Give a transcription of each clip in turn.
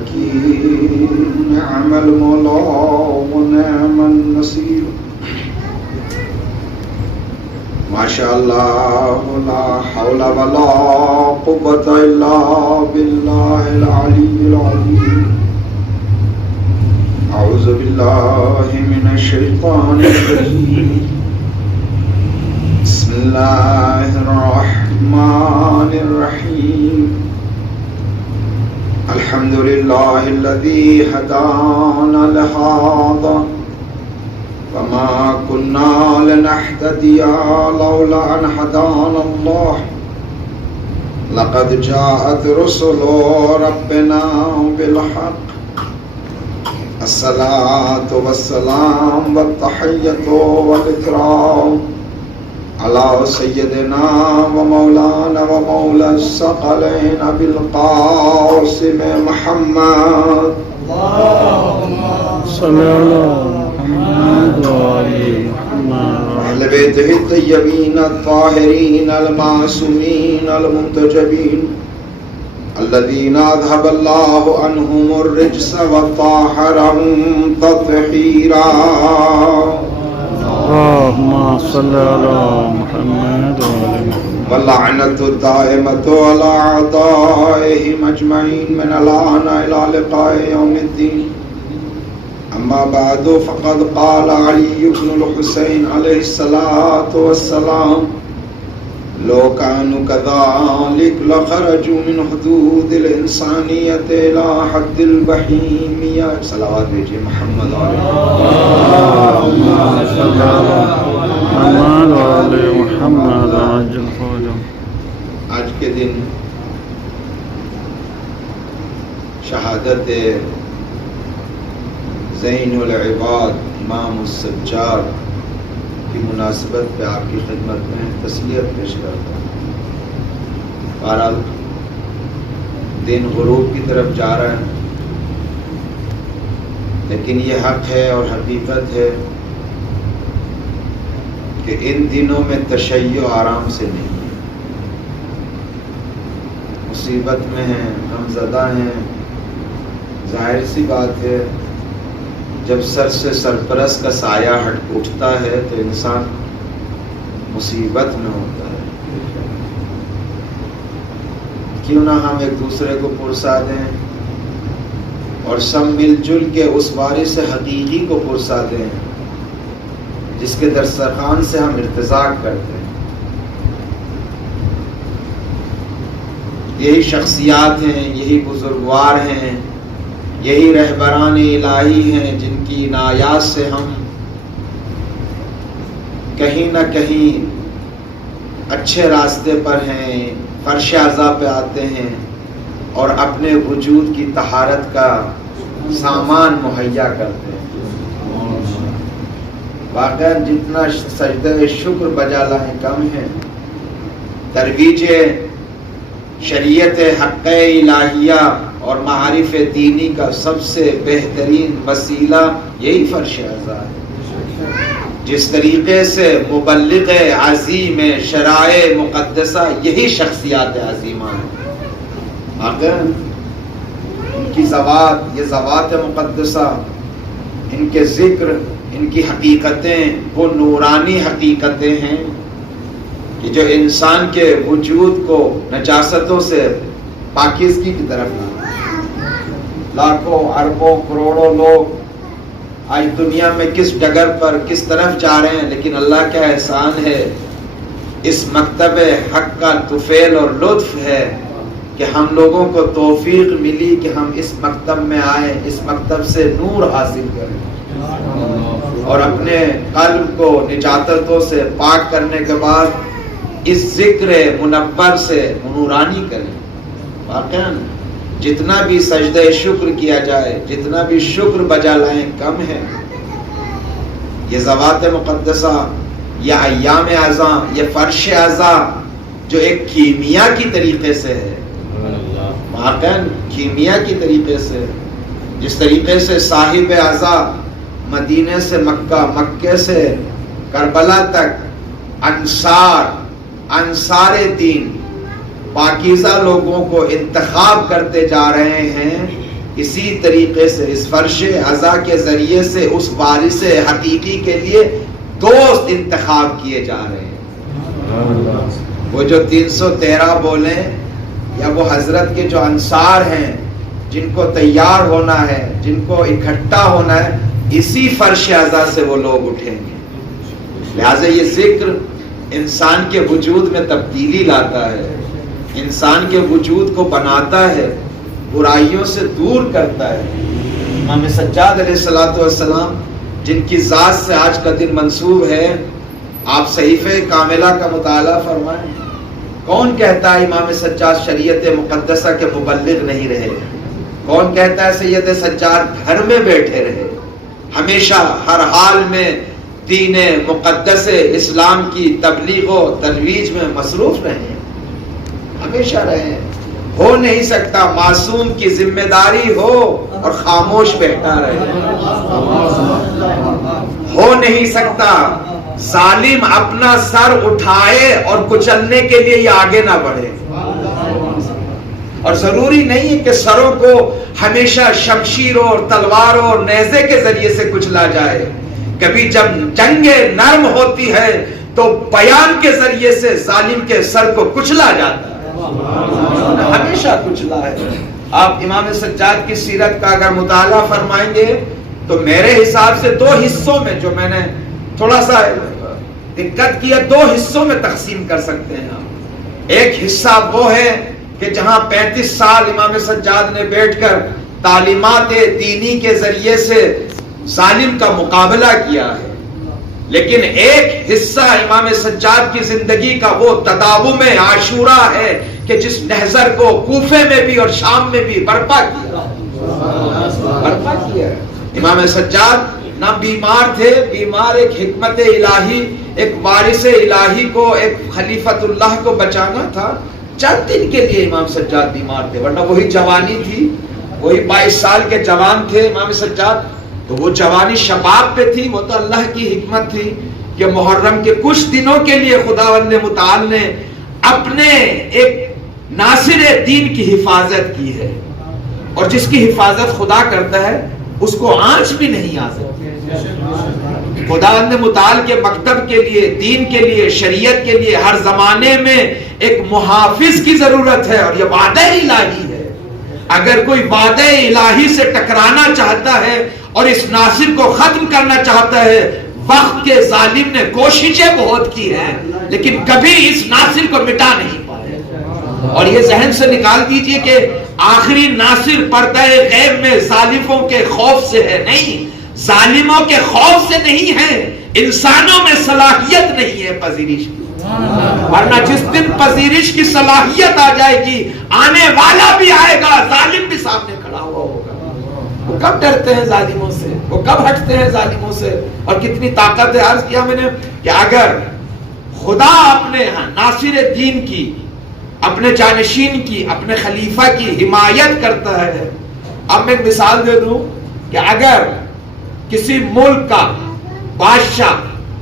الحكيم نعم المولى ونعم النصير ما شاء الله لا حول ولا قوة إلا بالله العلي العظيم أعوذ بالله من الشيطان الرجيم بسم الله الرحمن الرحيم الحمد لله الذي هدانا لهذا وما كنا لنهتدي لولا أن هدانا الله لقد جاءت رسل ربنا بالحق الصلاة والسلام والتحية والإكرام على سيدنا ومولانا ومولى الثقلين بالقاسم محمد اللهم صل على محمد وعلى محمد أهل بيته الطيبين الطاهرين المعصومين المنتجبين الذين أذهب الله عنهم الرجس وطهرهم تطهيرا اللهم صل على محمد وعلى محمد واللعنة الدائمة على أعدائهم أجمعين من الآن إلى لقاء يوم الدين أما بعد فقد قال علي بن الحسين عليه الصلاة والسلام لو كانوا كذلك لخرجوا من حدود الإنسانية إلى حد البهيمية صلوات بيجي محمد عليه اللهم صل على محمد وعلى محمد عجل فرجهم آج کے دن شہادت زین العباد امام السجاد کی مناسبت پہ آپ کی خدمت میں تسلیت پیش کرتا ہوں۔ بہرحال دن غروب کی طرف جا رہا ہے، لیکن یہ حق ہے اور حقیقت ہے کہ ان دنوں میں تشیع آرام سے نہیں ہے، مصیبت میں ہیں، غمزدہ ہیں۔ ظاہر سی بات ہے جب سر سے سرپرست کا سایہ ہٹ اٹھتا ہے تو انسان مصیبت میں ہوتا ہے۔ کیوں نہ ہم ایک دوسرے کو پرسا دیں اور سب مل جل کے اس وارث حقیقی کو پرسا دیں جس کے دسترخوان سے ہم ارتزاق کرتے ہیں۔ یہی شخصیات ہیں، یہی بزرگوار ہیں، یہی رہبران الہی ہیں جن کی عنایات سے ہم کہیں نہ کہیں اچھے راستے پر ہیں، فرش اعضاء پہ آتے ہیں اور اپنے وجود کی طہارت کا سامان مہیا کرتے ہیں۔ واقعا جتنا سجدہ شکر بجا لائیں کم ہے۔ ترویج شریعت حق الہیہ اور معارف دینی کا سب سے بہترین وسیلہ یہی فرش اعضاء ہے۔ جس طریقے سے مبلغ عظیم شرائع مقدسہ یہی شخصیات عظیمہ ہیں۔ اگر ان کی ذوات، یہ ذوات مقدسہ، ان کے ذکر، ان کی حقیقتیں وہ نورانی حقیقتیں ہیں کہ جو انسان کے وجود کو نجاستوں سے پاکیزگی کی طرف لاتا ہے۔ لاکھوں اربوں کروڑوں لوگ آج دنیا میں کس ڈگر پر کس طرف جا رہے ہیں، لیکن اللہ کا احسان ہے، اس مکتب حق کا طفیل اور لطف ہے کہ ہم لوگوں کو توفیق ملی کہ ہم اس مکتب میں آئیں، اس مکتب سے نور حاصل کریں اور اپنے قلب کو نجاتوں سے پاک کرنے کے بعد اس ذکر منور سے نورانی کریں۔ واقعاً جتنا بھی سجدہ شکر کیا جائے، جتنا بھی شکر بجا لائیں کم ہے۔ یہ ذوات مقدسہ، یہ ایام اعظام، یہ فرش اعضاء جو ایک کیمیا کی طریقے سے ہے، واقعاً کیمیا کی طریقے سے، جس طریقے سے صاحب اعضاء مدینے سے مکہ، مکے سے کربلا تک انصار دین پاکیزہ لوگوں کو انتخاب کرتے جا رہے ہیں اسی طریقے سے اس فرش عزا کے ذریعے سے اس وارث حقیقی کے لیے دوست انتخاب کیے جا رہے ہیں۔ وہ جو 313 بولیں یا وہ حضرت کے جو انصار ہیں جن کو تیار ہونا ہے، جن کو اکٹھا ہونا ہے، اسی فرش عزا سے وہ لوگ اٹھیں گے۔ لہٰذا یہ ذکر انسان کے وجود میں تبدیلی لاتا ہے، انسان کے وجود کو بناتا ہے، برائیوں سے دور کرتا ہے۔ امام سجاد علیہ السلام جن کی ذات سے آج کا دن منسوب ہے، آپ صحیفہ کاملہ کا مطالعہ فرمائیں۔ کون کہتا ہے امام سجاد شریعت مقدسہ کے مبلغ نہیں رہے؟ کون کہتا ہے سید سجاد گھر میں بیٹھے رہے، ہمیشہ ہر حال میں دین مقدس اسلام کی تبلیغ و ترویج میں مصروف رہے؟ ہمیشہ رہے۔ ہو نہیں سکتا معصوم کی ذمہ داری ہو اور خاموش بیٹھا رہے، ہو نہیں سکتا ظالم اپنا سر اٹھائے اور کچلنے کے لیے یہ آگے نہ بڑھے۔ اور ضروری نہیں ہے کہ سروں کو ہمیشہ شمشیروں اور تلواروں اور نیزے کے ذریعے سے کچلا جائے، کبھی جب جنگ نرم ہوتی ہے تو بیان کے ذریعے سے ظالم کے سر کو کچلا جاتا ہے، ہمیشہ کچلا ہے۔ آپ امام سجاد کی سیرت کا اگر مطالعہ فرمائیں گے تو میرے حساب سے 2 حصوں میں، جو میں نے تھوڑا سا دقت کیا، 2 حصوں میں تقسیم کر سکتے ہیں ہم۔ ایک حصہ وہ ہے کہ جہاں 35 سال امام سجاد نے بیٹھ کر تعلیمات دینی کے ذریعے سے ظالم کا مقابلہ کیا ہے، لیکن ایک حصہ امام سجاد کی زندگی کا وہ تداوم عاشورہ ہے کہ جس نہضر کو کوفے میں بھی اور شام میں بھی برپا کیا۔ امام سجاد نہ بیمار تھے، بیمار ایک حکمت الہی، ایک وارث الہی کو، ایک خلیفۃ اللہ کو بچانا تھا۔ چند دن کے لیے امام سجاد بیمار تھے، ورنہ وہی جوانی تھی، وہی 22 سال کے جوان تھے امام سجاد۔ تو وہ جوانی شباب پہ تھی، وہ تو اللہ کی حکمت تھی کہ محرم کے کچھ دنوں کے لیے خداوند متعال نے اپنے ایک ناصر دین کی حفاظت کی ہے، اور جس کی حفاظت خدا کرتا ہے اس کو آنچ بھی نہیں آ سکتی۔ خداوند متعال کے مکتب کے لیے، دین کے لیے، شریعت کے لیے ہر زمانے میں ایک محافظ کی ضرورت ہے، اور یہ وعدہ الہی ہے۔ اگر کوئی وعدہ الہی سے ٹکرانا چاہتا ہے اور اس ناصر کو ختم کرنا چاہتا ہے، وقت کے ظالم نے کوششیں بہت کی ہیں لیکن کبھی اس ناصر کو مٹا نہیں پائے۔ اور یہ ذہن سے نکال دیجئے کہ آخری ناصر پردہ غیب میں ظالموں کے خوف سے ہے، نہیں، ظالموں کے خوف سے نہیں ہے، انسانوں میں صلاحیت نہیں ہے پذیرش کی۔ ورنہ جس دن پذیرش کی صلاحیت آ جائے گی، آنے والا بھی آئے گا، ظالم بھی سامنے کھڑا ہوا ہوگا۔ وہ کب ڈرتے ہیں ظالموں سے، وہ کب ہٹتے ہیں ظالموں سے، اور کتنی طاقت ہے۔ عرض کیا میں نے کہ اگر خدا اپنے ناصر دین کی، اپنے جانشین کی، اپنے خلیفہ کی حمایت کرتا ہے، اب میں ایک مثال دے دوں کہ اگر کسی ملک کا بادشاہ،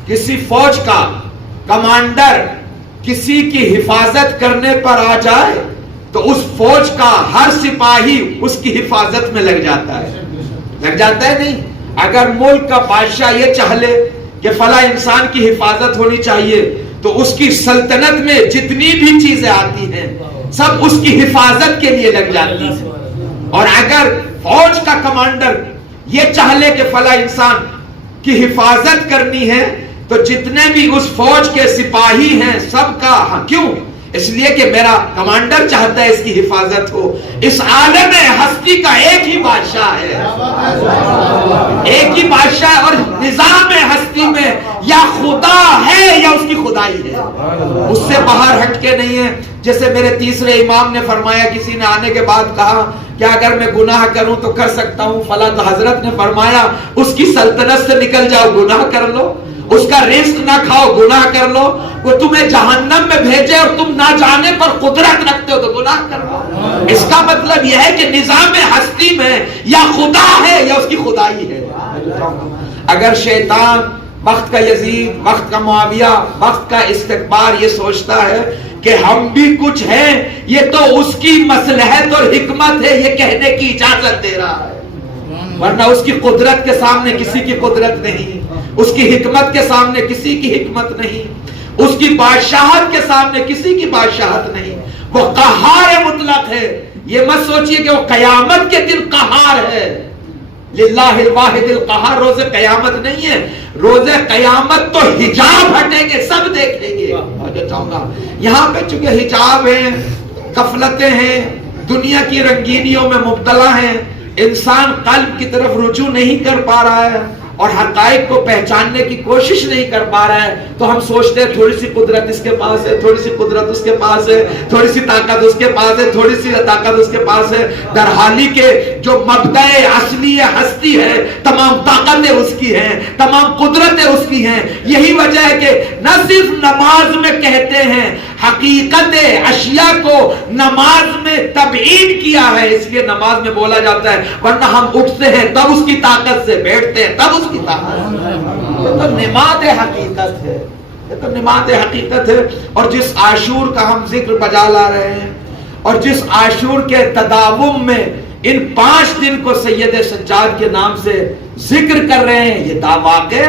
کسی فوج کا کمانڈر کسی کی حفاظت کرنے پر آ جائے تو اس فوج کا ہر سپاہی اس کی حفاظت میں لگ جاتا ہے، لگ جاتا ہے نہیں؟ اگر ملک کا بادشاہ یہ چاہ لے کہ فلاں انسان کی حفاظت ہونی چاہیے تو اس کی سلطنت میں جتنی بھی چیزیں آتی ہیں سب اس کی حفاظت کے لیے لگ جاتی ہیں۔ اور اگر فوج کا کمانڈر یہ چاہ لے کہ فلاں انسان کی حفاظت کرنی ہے تو جتنے بھی اس فوج کے سپاہی ہیں سب کا، کیوں؟ اس لیے کہ میرا کمانڈر چاہتا ہے اس کی حفاظت ہو۔ اس عالم ہستی کا ایک ہی بادشاہ ہے، ایک ہی بادشاہ ہے، اور نظام ہستی میں یا خدا ہے یا اس کی خدائی ہے، اس سے باہر ہٹ کے نہیں ہے۔ جیسے میرے تیسرے امام نے فرمایا، کسی نے آنے کے بعد کہا کہ اگر میں گناہ کروں تو کر سکتا ہوں فلاں، تو حضرت نے فرمایا اس کی سلطنت سے نکل جاؤ، گناہ کر لو، اس کا رزق نہ کھاؤ، گناہ کر لو، وہ تمہیں جہنم میں بھیجے اور تم نہ جانے پر قدرت رکھتے ہو تو گناہ کر لو۔ اس کا مطلب یہ ہے کہ نظام ہستی میں یا خدا ہے یا اس کی خدائی ہے۔ اگر شیطان، وقت کا یزید، وقت کا معاویہ، وقت کا استکبار یہ سوچتا ہے کہ ہم بھی کچھ ہیں، یہ تو اس کی مصلحت اور حکمت ہے، یہ کہنے کی اجازت دے رہا ہے، ورنہ اس کی قدرت کے سامنے کسی کی قدرت نہیں، اس کی حکمت کے سامنے کسی کی حکمت نہیں، اس کی بادشاہت کے سامنے کسی کی بادشاہت نہیں۔ وہ قہار مطلق ہے، یہ مت سوچئے کہ وہ قیامت کے دن قہار ہے، للہ الواحد القہار روز قیامت نہیں ہے، روز قیامت تو حجاب ہٹیں گے، سب دیکھیں گے۔ یہاں پہ چونکہ حجاب ہیں، غفلتیں ہیں، دنیا کی رنگینیوں میں مبتلا ہیں، انسان قلب کی طرف رجوع نہیں کر پا رہا ہے اور حقائق کو پہچاننے کی کوشش نہیں کر پا رہا ہے، تو ہم سوچتے ہیں تھوڑی سی قدرت اس کے پاس ہے، تھوڑی سی قدرت اس کے پاس ہے، تھوڑی سی طاقت اس کے پاس ہے، تھوڑی سی طاقت اس کے پاس ہے، در حالی کہ جو مبدأ اصلی ہستی ہے، تمام طاقتیں اس کی ہیں، تمام قدرتیں اس کی ہیں۔ یہی وجہ ہے کہ نہ صرف نماز میں کہتے ہیں، حقیقت اشیاء کو نماز میں تبعید کیا ہے، اس لیے نماز میں بولا جاتا ہے، ورنہ ہم اٹھتے ہیں تب اس کی طاقت سے، بیٹھتے ہیں تب اس کی طاقت سے۔ یہ تو نماد حقیقت ہے، یہ تو نماد حقیقت ہے۔ اور جس عاشور کا ہم ذکر بجا لا رہے ہیں، اور جس عاشور کے تداوم میں ان 5 دن کو سید سجاد کے نام سے ذکر کر رہے ہیں، یہ واقع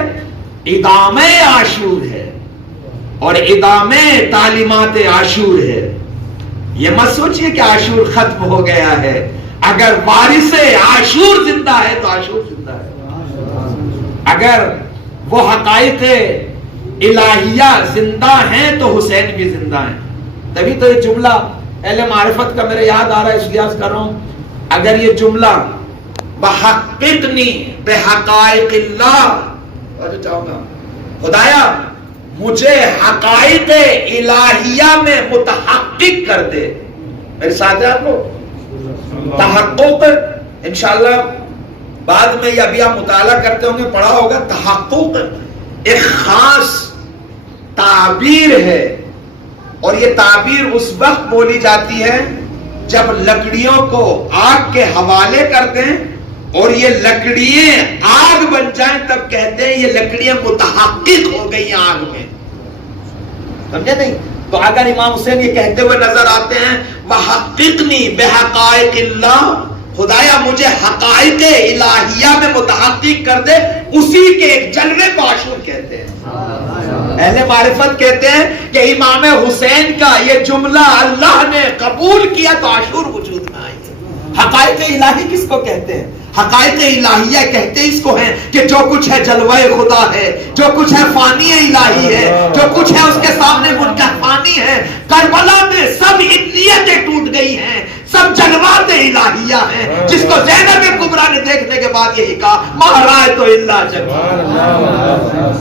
ادام عاشور ہے اور ادام تعلیمات عاشور ہے۔ یہ مت سوچئے کہ عاشور ختم ہو گیا ہے، اگر وارث عاشور زندہ ہے تو عاشور زندہ ہے، اگر وہ حقائق الہیہ زندہ ہیں تو حسین بھی زندہ ہیں۔ تبھی تو یہ جملہ اہل معرفت کا میرے یاد آ رہا ہے، اس لیے عرض کر رہا ہوں، اگر یہ جملہ بحققنی بحقائق اللہ، چاہوں گا خدایا مجھے حقائق الہیہ میں متحقق کر دے، میرے ساتھ ہیں آپ لوگ، تحقق انشاءاللہ بعد میں یا ابھی آپ مطالعہ کرتے ہوں گے، پڑھا ہوگا، تحقق ایک خاص تعبیر ہے، اور یہ تعبیر اس وقت بولی جاتی ہے جب لکڑیوں کو آگ کے حوالے کر دیں اور یہ لکڑیاں آگ بن جائیں، تب کہتے ہیں یہ لکڑیاں متحقق ہو گئی آگ میں، سمجھے نہیں؟ تو اگر امام حسین یہ کہتے ہوئے نظر آتے ہیں وَحَقِّقْنِي بِحَقَائِقِ اللَّهِ، خدایا مجھے حقائق الہیہ میں متحقق کر دے، اسی کے ایک جلوے کو عاشور کہتے ہیں۔ اہل معرفت کہتے ہیں کہ امام حسین کا یہ جملہ اللہ نے قبول کیا تو عاشور وجود میں آئی ہے۔ حقائق الہی کس کو کہتے ہیں؟ حقائق الہیہ کہتے اس کو ہیں کہ جو کچھ ہے جلوہ خدا ہے، جو کچھ ہے فانی الہی ہے، جو کچھ ہے اس کے سامنے منکر فانی ہے۔ کربلا میں سب نیتیں ٹوٹ گئی ہیں، سب جلوات الہیہ ہیں، جس کو زینب کبریٰ نے دیکھنے کے بعد یہی کہا ما رأیت الا جمیلا۔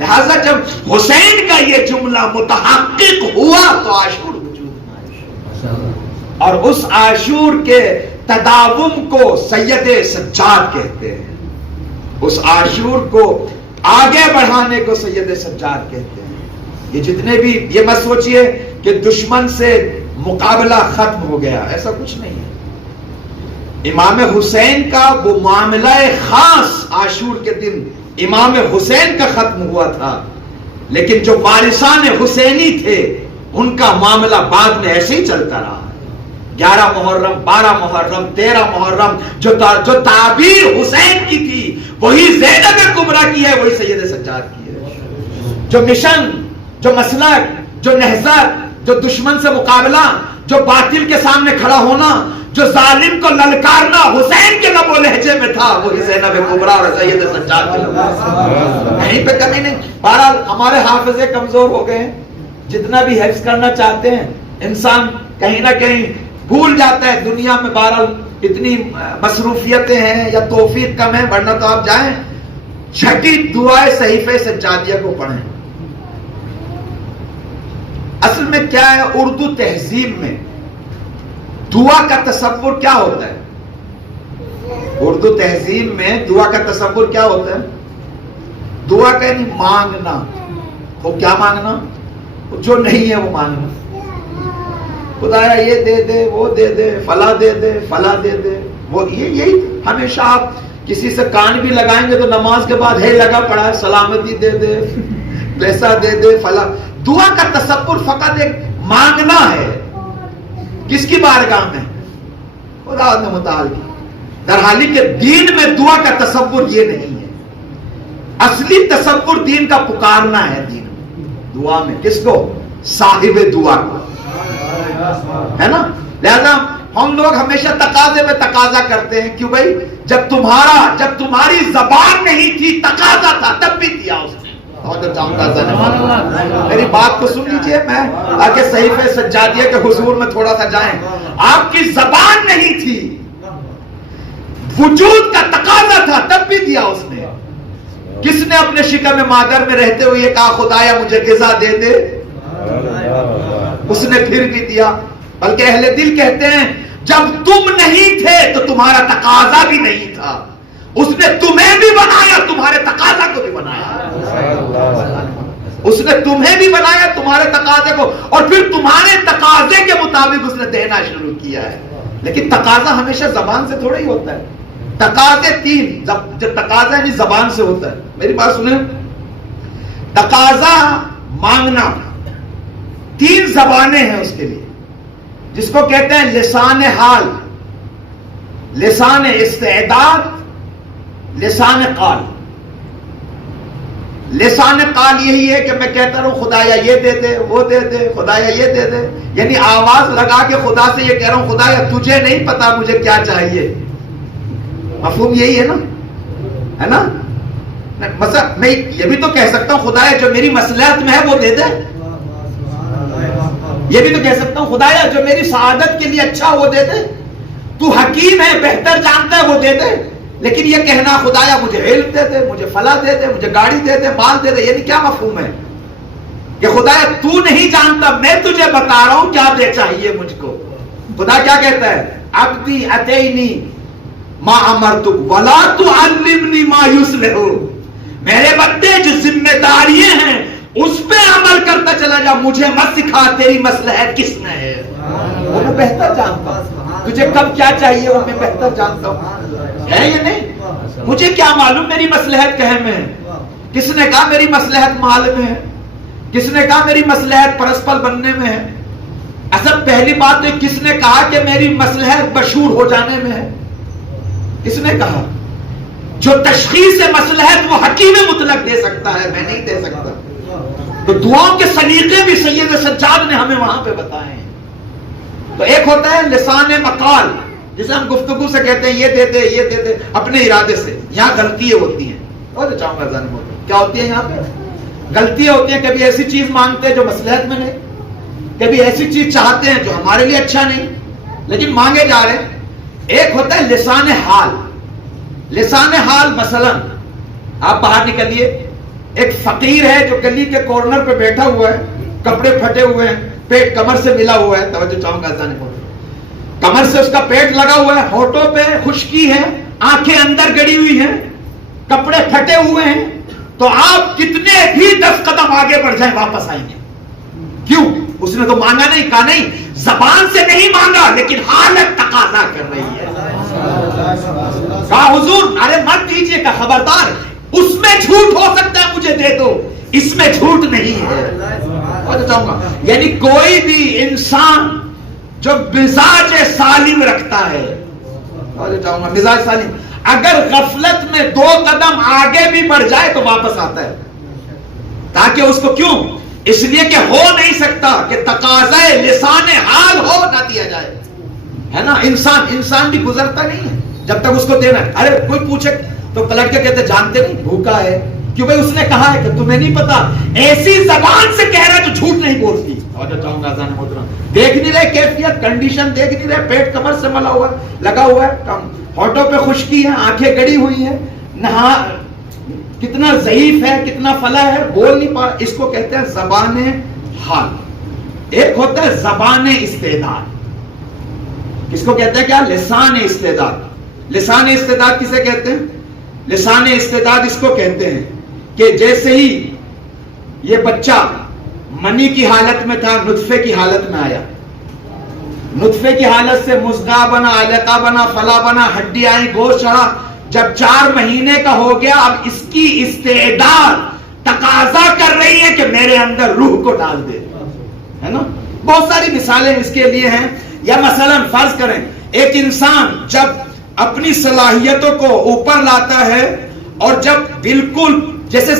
لہذا جب حسین کا یہ جملہ متحقق ہوا تو عاشور وجود میں، اور اس عاشور کے تداوم کو سید سجاد کہتے ہیں، اس عاشور کو آگے بڑھانے کو سید سجاد کہتے ہیں۔ یہ جتنے بھی، یہ مت سوچئے کہ دشمن سے مقابلہ ختم ہو گیا، ایسا کچھ نہیں ہے۔ امام حسین کا وہ معاملہ خاص عاشور کے دن امام حسین کا ختم ہوا تھا، لیکن جو وارثان حسینی تھے ان کا معاملہ بعد میں ایسے ہی چلتا رہا۔ 11 محرم، 12 محرم، 13 محرم، جو تعبیر حسین کی تھی وہی زینب کبریٰ کی ہے، وہی سید سجاد کی ہے۔ جو مشن، جو مسلک، جو نہضت، جو دشمن سے مقابلہ، جو باطل کے سامنے کھڑا ہونا، جو ظالم کو للکارنا حسین کے لب و لہجے میں تھا، وہی زینب کبریٰ اور سید سجاد کے لب میں، کہیں پہ کمی نہیں۔ بہرحال ہمارے حافظے کمزور ہو گئے ہیں، جتنا بھی حفظ کرنا چاہتے ہیں انسان کہیں نہ کہیں بھول جاتا ہے، دنیا میں بہرحال اتنی مصروفیتیں ہیں یا توفیق کم ہے، ورنہ تو آپ جائیں چھٹی دعائے صحیفہ سجادیہ کو پڑھیں۔ اصل میں کیا ہے، اردو تہذیب میں دعا کا تصور کیا ہوتا ہے؟ اردو تہذیب میں دعا کا تصور کیا ہوتا ہے؟ دعا کا یعنی مانگنا۔ وہ کیا مانگنا؟ جو نہیں ہے وہ مانگنا، خدایا یہ دے دے، وہ دے دے، فلاں دے دے، فلاں دے دے، وہ یہی ہمیشہ آپ کسی سے کان بھی لگائیں گے تو نماز کے بعد ہے لگا پڑا ہے، سلامتی دے دے، پیسہ دے دے، فلاں۔ دعا کا تصور فقط ایک مانگنا ہے کس کی بارگاہ میں؟ خدا متعال کی. درحالی کہ دین میں دعا کا تصور یہ نہیں ہے. اصلی تصور دین کا پکارنا ہے. دین دعا میں کس کو؟ صاحب دعا کو، ہے نا. لہذا ہم لوگ ہمیشہ تقاضے میں تقاضا کرتے ہیں. کیوں بھائی؟ جب تمہاری زبان نہیں تھی تقاضا تھا تب بھی دیا اس نے. میری بات کو سن لیجئے، میں تاکہ صحیفہ سجادیہ کے حضور میں تھوڑا سا جائیں. آپ کی زبان نہیں تھی، وجود کا تقاضا تھا تب بھی دیا اس نے. کس نے اپنے شکم مادر میں رہتے ہوئے یہ کہا خدایا مجھے غذا دے دے؟ اس نے پھر بھی دیا. بلکہ اہل دل کہتے ہیں جب تم نہیں تھے تو تمہارا تقاضا بھی نہیں تھا. اس نے تمہیں بھی بنایا، تمہارے تقاضا کو بھی بنایا. اس نے تمہیں بھی بنایا، تمہارے تقاضے کو، اور پھر تمہارے تقاضے کے مطابق اس نے دینا شروع کیا ہے. لیکن تقاضا ہمیشہ زبان سے تھوڑا ہی ہوتا ہے. تقاضے تین، جو تقاضا یعنی زبان سے ہوتا ہے. میری بات سنیں، تقاضا مانگنا، تین زبانیں ہیں اس کے لیے، جس کو کہتے ہیں لسان حال، لسان استعداد، لسان قال. لسان قال یہی ہے کہ میں کہتا رہوں خدایا یہ دے دے، وہ دے دے، خدایا یہ دے دے، یعنی آواز لگا کے خدا سے یہ کہہ رہا ہوں خدایا تجھے نہیں پتا مجھے کیا چاہیے. مفہوم یہی ہے نا، ہے نا. مثلا میں یہ بھی تو کہہ سکتا ہوں خدایا جو میری مصلحت میں ہے وہ دے دے. یہ بھی تو کہہ سکتا ہوں خدایا جو میری سعادت کے لیے اچھا وہ دے دے. تو حکیم ہے، بہتر جانتا ہے، وہ دے دے. لیکن یہ کہنا خدایا مجھے علم دے دے، مجھے فلاں دے دے، مجھے گاڑی دے دے، مال دے دے، یعنی کیا مفہوم ہے کہ خدایا تو نہیں جانتا، میں تجھے بتا رہا ہوں کیا دے چاہیے مجھ کو. خدا کیا کہتا ہے؟ عبدی اتینی ما امرتک ولا تعلمنی ما یصلح. میرے بندے جو ذمہ داریاں ہیں اس پہ عمل کرتا چلا جا، مجھے مت سکھا تیری مصلحت کس میں ہے. وہ میں بہتر جانتا ہوں، تجھے کب کیا چاہیے وہ میں بہتر جانتا ہوں. ہے یا نہیں؟ مجھے کیا معلوم میری مصلحت کہاں میں ہے. کس نے کہا میری مصلحت مال میں ہے؟ کس نے کہا میری مصلحت پرسپل بننے میں ہے؟ اصل پہلی بات تو کس نے کہا کہ میری مصلحت مشہور ہو جانے میں ہے؟ کس نے کہا؟ جو تشخیص مصلحت وہ حکیم مطلق دے سکتا ہے، میں نہیں دے سکتا. تو دعاؤں کے سلیقے بھی سید سجاد نے ہمیں وہاں پہ بتائے ہیں. تو ایک ہوتا ہے لسان مقال، جسے ہم گفتگو سے کہتے ہیں یہ دے دے یہ دے دے، اپنے ارادے سے. یہاں غلطیاں ہوتی ہیں، اور چاہوں گا ذہن میں کیا ہوتی ہے. یہاں پہ غلطیاں ہوتی ہیں. کبھی ایسی چیز مانگتے ہیں جو مصلحت میں نہیں، کبھی ایسی چیز چاہتے ہیں جو ہمارے لیے اچھا نہیں، لیکن مانگے جا رہے ہیں. ایک ہوتا ہے لسان حال. لسان حال مثلا آپ باہر نکلیے، ایک فقیر ہے جو گلی کے کارنر پہ بیٹھا ہوا ہے، کپڑے پھٹے ہوئے ہیں، پیٹ کمر سے ملا ہوا ہے. توجہ چاہوں گا ذہن میں، کمر سے اس کا پیٹ لگا ہوا ہے، ہونٹوں پہ خشکی ہے، آنکھیں اندر گڑی ہوئی ہیں، کپڑے پھٹے ہوئے ہیں. تو آپ کتنے بھی 10 قدم آگے بڑھ جائیں واپس آئیں گے. کیوں؟ اس نے تو مانگا نہیں، کہا نہیں، زبان سے نہیں مانگا لیکن حالت تقاضا کر رہی ہے. کہا حضور ارے مت دیجیے، کا خبردار، اس میں جھوٹ ہو سکتا ہے مجھے دے دو، اس میں جھوٹ نہیں ہے. یعنی کوئی بھی انسان جو مزاج سالم رکھتا ہے، مزاج سالم، اگر غفلت میں 2 قدم آگے بھی بڑھ جائے تو واپس آتا ہے. تاکہ اس کو کیوں؟ اس لیے کہ ہو نہیں سکتا کہ تقاضا لسان حال ہو نہ دیا جائے، ہے نا. انسان بھی گزرتا نہیں ہے جب تک اس کو دینا ہے. ارے کوئی پوچھے تو پلٹ کے کہتے جانتے نہیں بھوکا ہے. کیوں بھائی؟ اس نے کہا ہے کہ تمہیں نہیں پتا. ایسی زبان سے کہہ رہا ہے تو جھوٹ نہیں بولتی. اور چاہوں گا ذہن محترم، دیکھ نہیں رہے کیفیت، کنڈیشن دیکھ نہیں رہے، پیٹ کمر سے ملا ہوا لگا ہوا ہے، ہونٹوں پہ خشکی ہے، آنکھیں گڑی ہوئی ہیں، نہا کتنا ضعیف ہے، کتنا فلا ہے، بول نہیں پا. اس کو کہتے ہیں زبان حال. ایک ہوتا ہے زبان استعداد. کس کو کہتے ہیں؟ کیا؟ لسان استعداد. لسان استعداد کسے کہتے ہیں؟ لسان استعداد اس کو کہتے ہیں کہ جیسے ہی یہ بچہ منی کی حالت میں تھا، نطفے کی حالت میں آیا، نطفے کی حالت سے مزغہ بنا، علقہ بنا، فلا بنا، ہڈی آئی، گوشت چڑھا. جب 4 مہینے کا ہو گیا، اب اس کی استعداد تقاضا کر رہی ہے کہ میرے اندر روح کو ڈال دے، ہے نا. بہت ساری مثالیں اس کے لیے ہیں. یا مثلا فرض کریں ایک انسان جب اپنی صلاحیتوں کو اوپر لاتا ہے اور جب بالکل جیسے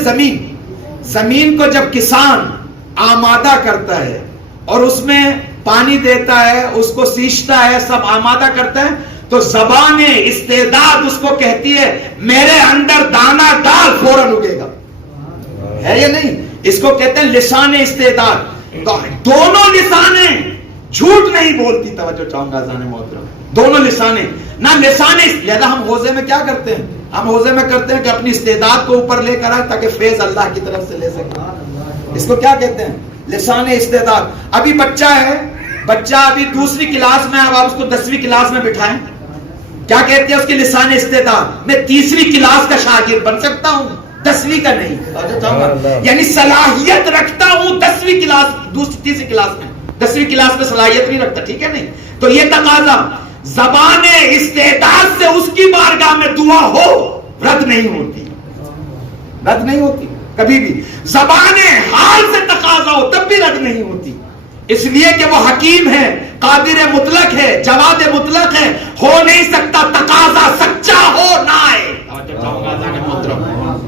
زمین کو جب کسان آمادہ کرتا ہے اور اس میں پانی دیتا ہے، اس کو سینچتا ہے، سب آمادہ کرتا ہے، تو زبان استعداد اس کو کہتی ہے میرے اندر دانا ڈال فوراً اگے گا. ہے یا نہیں؟ اس کو کہتے ہیں لسان استعداد. دونوں لسانیں جھوٹ نہیں بولتی. توجہ چاہوں گا اذان محترم، دونوں لسانیں نہ لہذا ہم حوضے میں کیا کرتے ہیں؟ ہم حوضے میں کرتے ہیں کہ اپنی استعداد کو اوپر لے کر آئے تاکہ فیض اللہ کی طرف سے لے سکیں. اس کو کیا کہتے ہیں؟ لسان استعداد. ابھی بچہ ہے، بچہ ابھی دوسری کلاس میں، اب آپ اس کو 10ویں کلاس میں بٹھائیں، کیا کہتے ہیں اس کی لسان استعداد؟ میں 3ویں کلاس کا شاگرد بن سکتا ہوں، 10ویں کا نہیں. یعنی صلاحیت رکھتا ہوں 10ویں کلاس، تیسری کلاس میں، 10ویں کلاس میں صلاحیت نہیں رکھتا. ٹھیک ہے نہیں؟ تو یہ تقاضا زبان استعداد سے اس کی بارگاہ میں دعا ہو رد نہیں ہوتی، رد نہیں ہوتی کبھی بھی. زبان حال سے تقاضا ہو تب بھی رد نہیں ہوتی، اس لیے کہ وہ حکیم ہے، قادر مطلق ہے، جواد مطلق ہے. ہو نہیں سکتا تقاضا سچا ہو نہ آئے.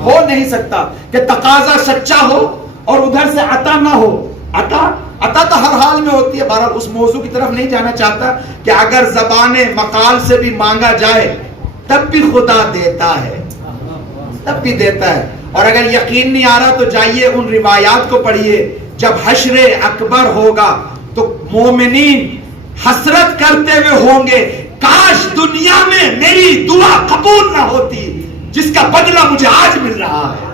ہو نہیں سکتا کہ تقاضا سچا ہو اور ادھر سے عطا نہ ہو. عطا تو ہر حال میں ہوتی ہے. بہرحال اس موضوع کی طرف نہیں جانا چاہتا کہ اگر زبان مقال سے بھی مانگا جائے تب بھی خدا دیتا ہے، تب بھی دیتا ہے. اور اگر یقین نہیں آ رہا تو جائیے ان روایات کو پڑھیے. جب حشر اکبر ہوگا تو مومنین حسرت کرتے ہوئے ہوں گے کاش دنیا میں میری دعا قبول نہ ہوتی جس کا بدلہ مجھے آج مل رہا ہے.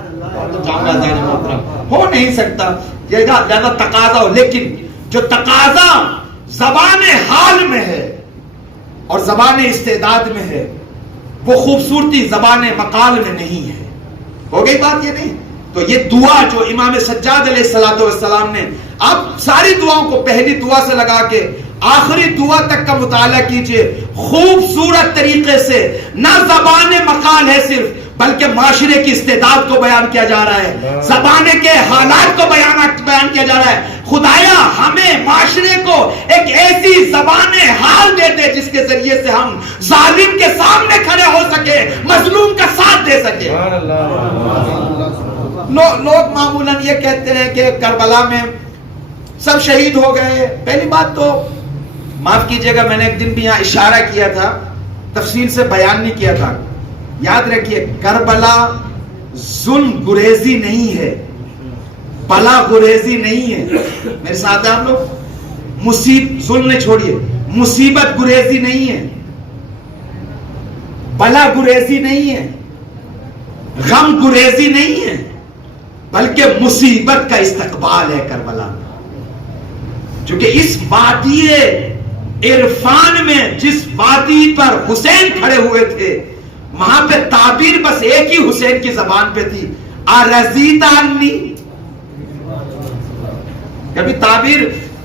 ہو نہیں سکتا زیادہ تقاضا ہو. لیکن جو تقاضا زبان حال میں ہے اور زبان استعداد میں ہے وہ خوبصورتی زبان مقال میں نہیں ہے. ہو گئی بات یہ نہیں؟ تو یہ دعا جو امام سجاد علیہ الصلوۃ والسلام نے، آپ ساری دعاؤں کو پہلی دعا سے لگا کے آخری دعا تک کا مطالعہ کیجئے خوبصورت طریقے سے. نہ زبان مقال ہے صرف، بلکہ معاشرے کی استعداد کو بیان کیا جا رہا ہے، زبانے کے حالات کو بیان کیا جا رہا ہے. خدایا ہمیں معاشرے کو ایک ایسی زبان حال دے دے جس کے ذریعے سے ہم ظالم کے سامنے کھڑے ہو سکے، مظلوم کا ساتھ دے سکے. لوگ معمولاً یہ کہتے ہیں کہ کربلا میں سب شہید ہو گئے. پہلی بات تو معاف کیجئے گا، میں نے ایک دن بھی یہاں اشارہ کیا تھا، تفصیل سے بیان نہیں کیا تھا. یاد رکھیے کربلا ظلم گریزی نہیں ہے، بلا گریزی نہیں ہے. میرے ساتھ آپ لوگ ظلم نے چھوڑیے، مصیبت گریزی نہیں ہے، بلا گریزی نہیں ہے، غم گریزی نہیں ہے، بلکہ مصیبت کا استقبال ہے کربلا. چونکہ اس وادی عرفان میں جس وادی پر حسین کھڑے ہوئے تھے وہاں پہ تعبیر بس ایک ہی حسین کی زبان پہ تھی، ارضیت عنی. کبھی تعبیر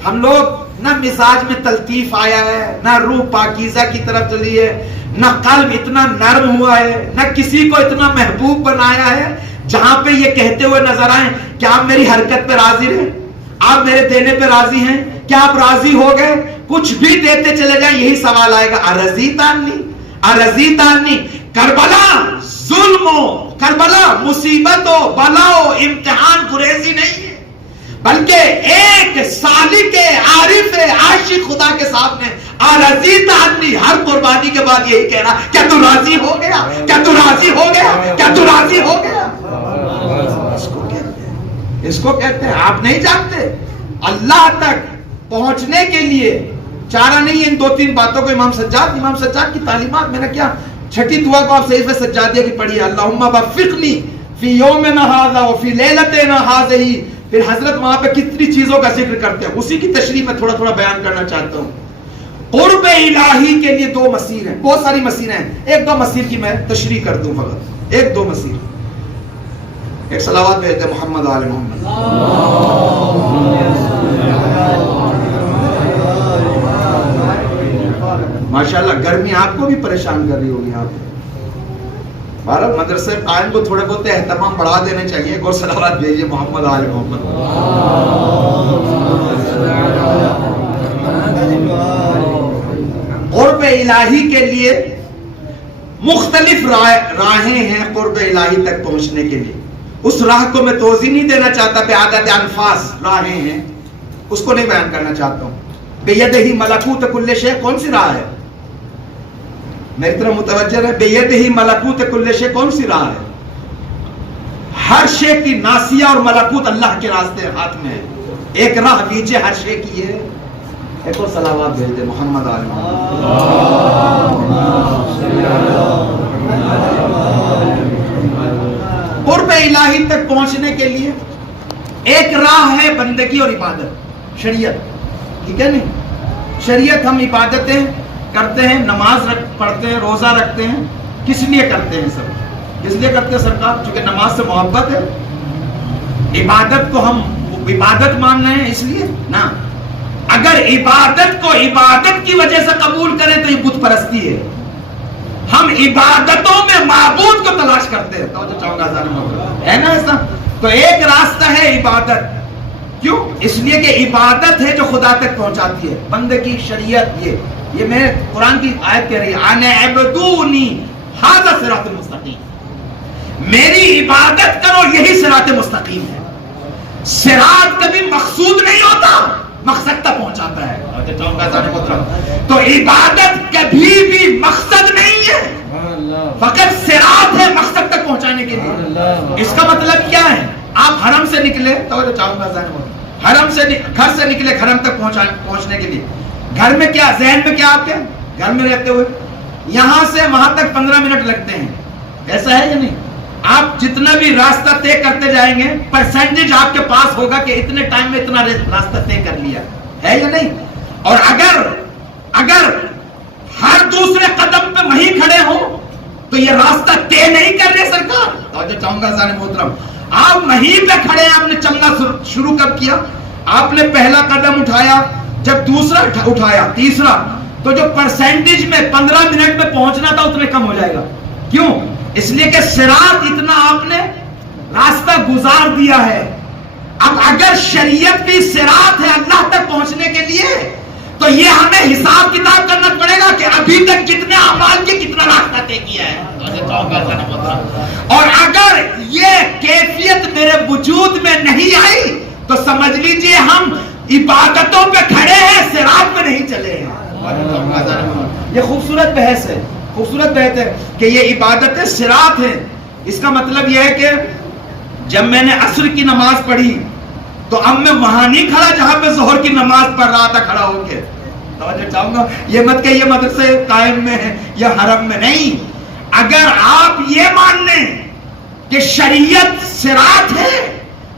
ہم لوگ نہ مزاج میں تلطیف آیا ہے، نہ روح پاکیزہ کی طرف چلی ہے، نہ قلب اتنا نرم ہوا ہے، نہ کسی کو اتنا محبوب بنایا ہے جہاں پہ یہ کہتے ہوئے نظر آئیں کہ آپ میری حرکت پہ راضی رہیں، آپ میرے دینے پہ راضی ہیں، کیا آپ راضی ہو گئے؟ کچھ بھی دیتے چلے جائیں یہی سوال آئے گا، ارضیت عنی، ارضیت عنی. کربلا ظلم ہو، کربلا مصیبت ہو، بلا ہو، امتحان گریزی نہیں ہے، بلکہ ایک سالک عارف عاشق خدا کے سامنے ارضیت عنی ہر قربانی کے بعد یہی کہہ رہا، کیا تو راضی ہو گیا؟ کیا تو راضی ہو گیا؟ کیا تو راضی ہو گیا؟ اس کو کہتے ہیں آپ نہیں جانتے اللہ تک پہنچنے کے لیے چارہ نہیں ہے ان 2-3 باتوں کو. امام سجاد کی تعلیمات میں نے کیا چھٹی دعا کو آپ صحیح سجادیہ کی پڑھی ہے، اللہم وفقنی فی یومنا ھذا وفی لیلتنا ھذہ. پھر حضرت وہاں پہ کتنی چیزوں کا ذکر کرتے ہیں، اسی کی تشریح میں تھوڑا بیان کرنا چاہتا ہوں. قرب الہی کے لیے 2 مسیر ہیں، بہت ساری مسیریں ہیں، 1-2 مسیر کی میں تشریح کر دوں فقط، 1-2 مسیر. ایک صلوات بھیجتے محمد آل محمد. ماشاءاللہ گرمی آپ کو بھی پریشان کر رہی ہوگی. آپ بہرحال مدرسے قائم کو تھوڑے بہت اہتمام بڑھا دینے چاہیے. اور صلوات بھیجیے محمد آل محمد. قرب الہی کے لیے مختلف راہیں ہیں قرب الہی تک پہنچنے کے لیے. اس راہ کو میں توضیح نہیں دینا چاہتا, بعدد انفاس راہیں ہیں, اس کو نہیں بیان کرنا چاہتا ہوں. بیدہی ملکوت کل شے کون سی راہ ہے؟ میری طرح متوجہ ہے. بیدہی ملکوت کل شے کون سی راہ ہے؟ ہر شے کی ناسیہ اور ملکوت اللہ کے راستے ہاتھ میں ہے. ایک راہ دیجیے ہر شے کی ہے. ایک اور صلوات بھیج دے محمد آل محمد. قرب الہی تک پہنچنے کے لیے ایک راہ ہے بندگی اور عبادت, شریعت. ٹھیک ہے نہیں؟ شریعت ہم عبادتیں کرتے ہیں, نماز پڑھتے ہیں, روزہ رکھتے ہیں. کس لیے کرتے ہیں سب؟ کس لیے کرتے ہیں سرکار؟ چونکہ نماز سے محبت ہے. عبادت کو ہم عبادت مان رہے ہیں اس لیے نا. اگر عبادت کو عبادت کی وجہ سے قبول کریں تو یہ بت پرستی ہے. ہم عبادتوں میں معبود کو تلاش کرتے ہیں. تو چاہوں گا ہے نا ایسا. تو ایک راستہ ہے عبادت. کیوں؟ اس لیے کہ عبادت ہے جو خدا تک پہنچاتی ہے. بندگی, شریعت, یہ میں قرآن کی آیت کہہ رہی ہے, ان اعبدونی ھذا صراط مستقیم. میری عبادت کرو, یہی صراط مستقیم ہے. صراط کبھی مقصود نہیں ہوتا, مقصد تک پہنچاتا ہے. تو عبادت کبھی بھی مقصد نہیں ہے, فقط صراط ہے مقصد تک پہنچانے کے لیے. اس کا مطلب کیا ہے؟ آپ حرم سے نکلے, حرم سے گھر سے نکلے حرم تک پہنچنے کے لیے. گھر میں کیا ذہن میں کیا آپ کے گھر میں رہتے ہوئے یہاں سے وہاں تک 15 منٹ لگتے ہیں. ایسا ہے یا نہیں؟ آپ جتنا بھی راستہ طے کرتے جائیں گے پرسنٹیج آپ کے پاس ہوگا کہ اتنے ٹائم میں اتنا راستہ طے کر لیا ہے یا نہیں. اور اگر ہر دوسرے قدم پہ وہیں کھڑے ہو تو یہ راستہ طے نہیں کر رہے سرکار. توجہ چاہوں گا ذرا محترم, آپ وہیں پہ کھڑے ہیں. آپ نے چلنا شروع کب کیا؟ آپ نے پہلا قدم اٹھایا, جب دوسرا اٹھایا, تیسرا, تو جو پرسنٹیج میں 15 منٹ میں پہنچنا تھا اتنے کم ہو جائے گا. کیوں؟ اس لیے کہ صراط اتنا آپ نے راستہ گزار دیا ہے. اب اگر شریعت بھی صراط ہے اللہ تک پہنچنے کے لیے تو یہ ہمیں حساب کتاب کرنا پڑے گا کہ ابھی تک کتنے اعمال کے کتنا راستہ طے کیا ہے. اور اگر یہ کیفیت میرے وجود میں نہیں آئی تو سمجھ لیجئے ہم عبادتوں پہ کھڑے ہیں, صراط پہ نہیں چلے ہیں. یہ خوبصورت بحث ہے, خوبصورت بحث ہے کہ یہ عبادتیں صراط ہیں. اس کا مطلب یہ ہے کہ جب میں نے عصر کی نماز پڑھی تو اب میں وہاں نہیں کھڑا جہاں پہ ظہر کی نماز پڑھ رہا تھا کھڑا ہو کے. توجہ چاہوں گا, یہ مت کہ یہ مدرسے قائم میں ہے یا حرم میں نہیں. اگر آپ یہ مان لیں کہ شریعت صراط ہے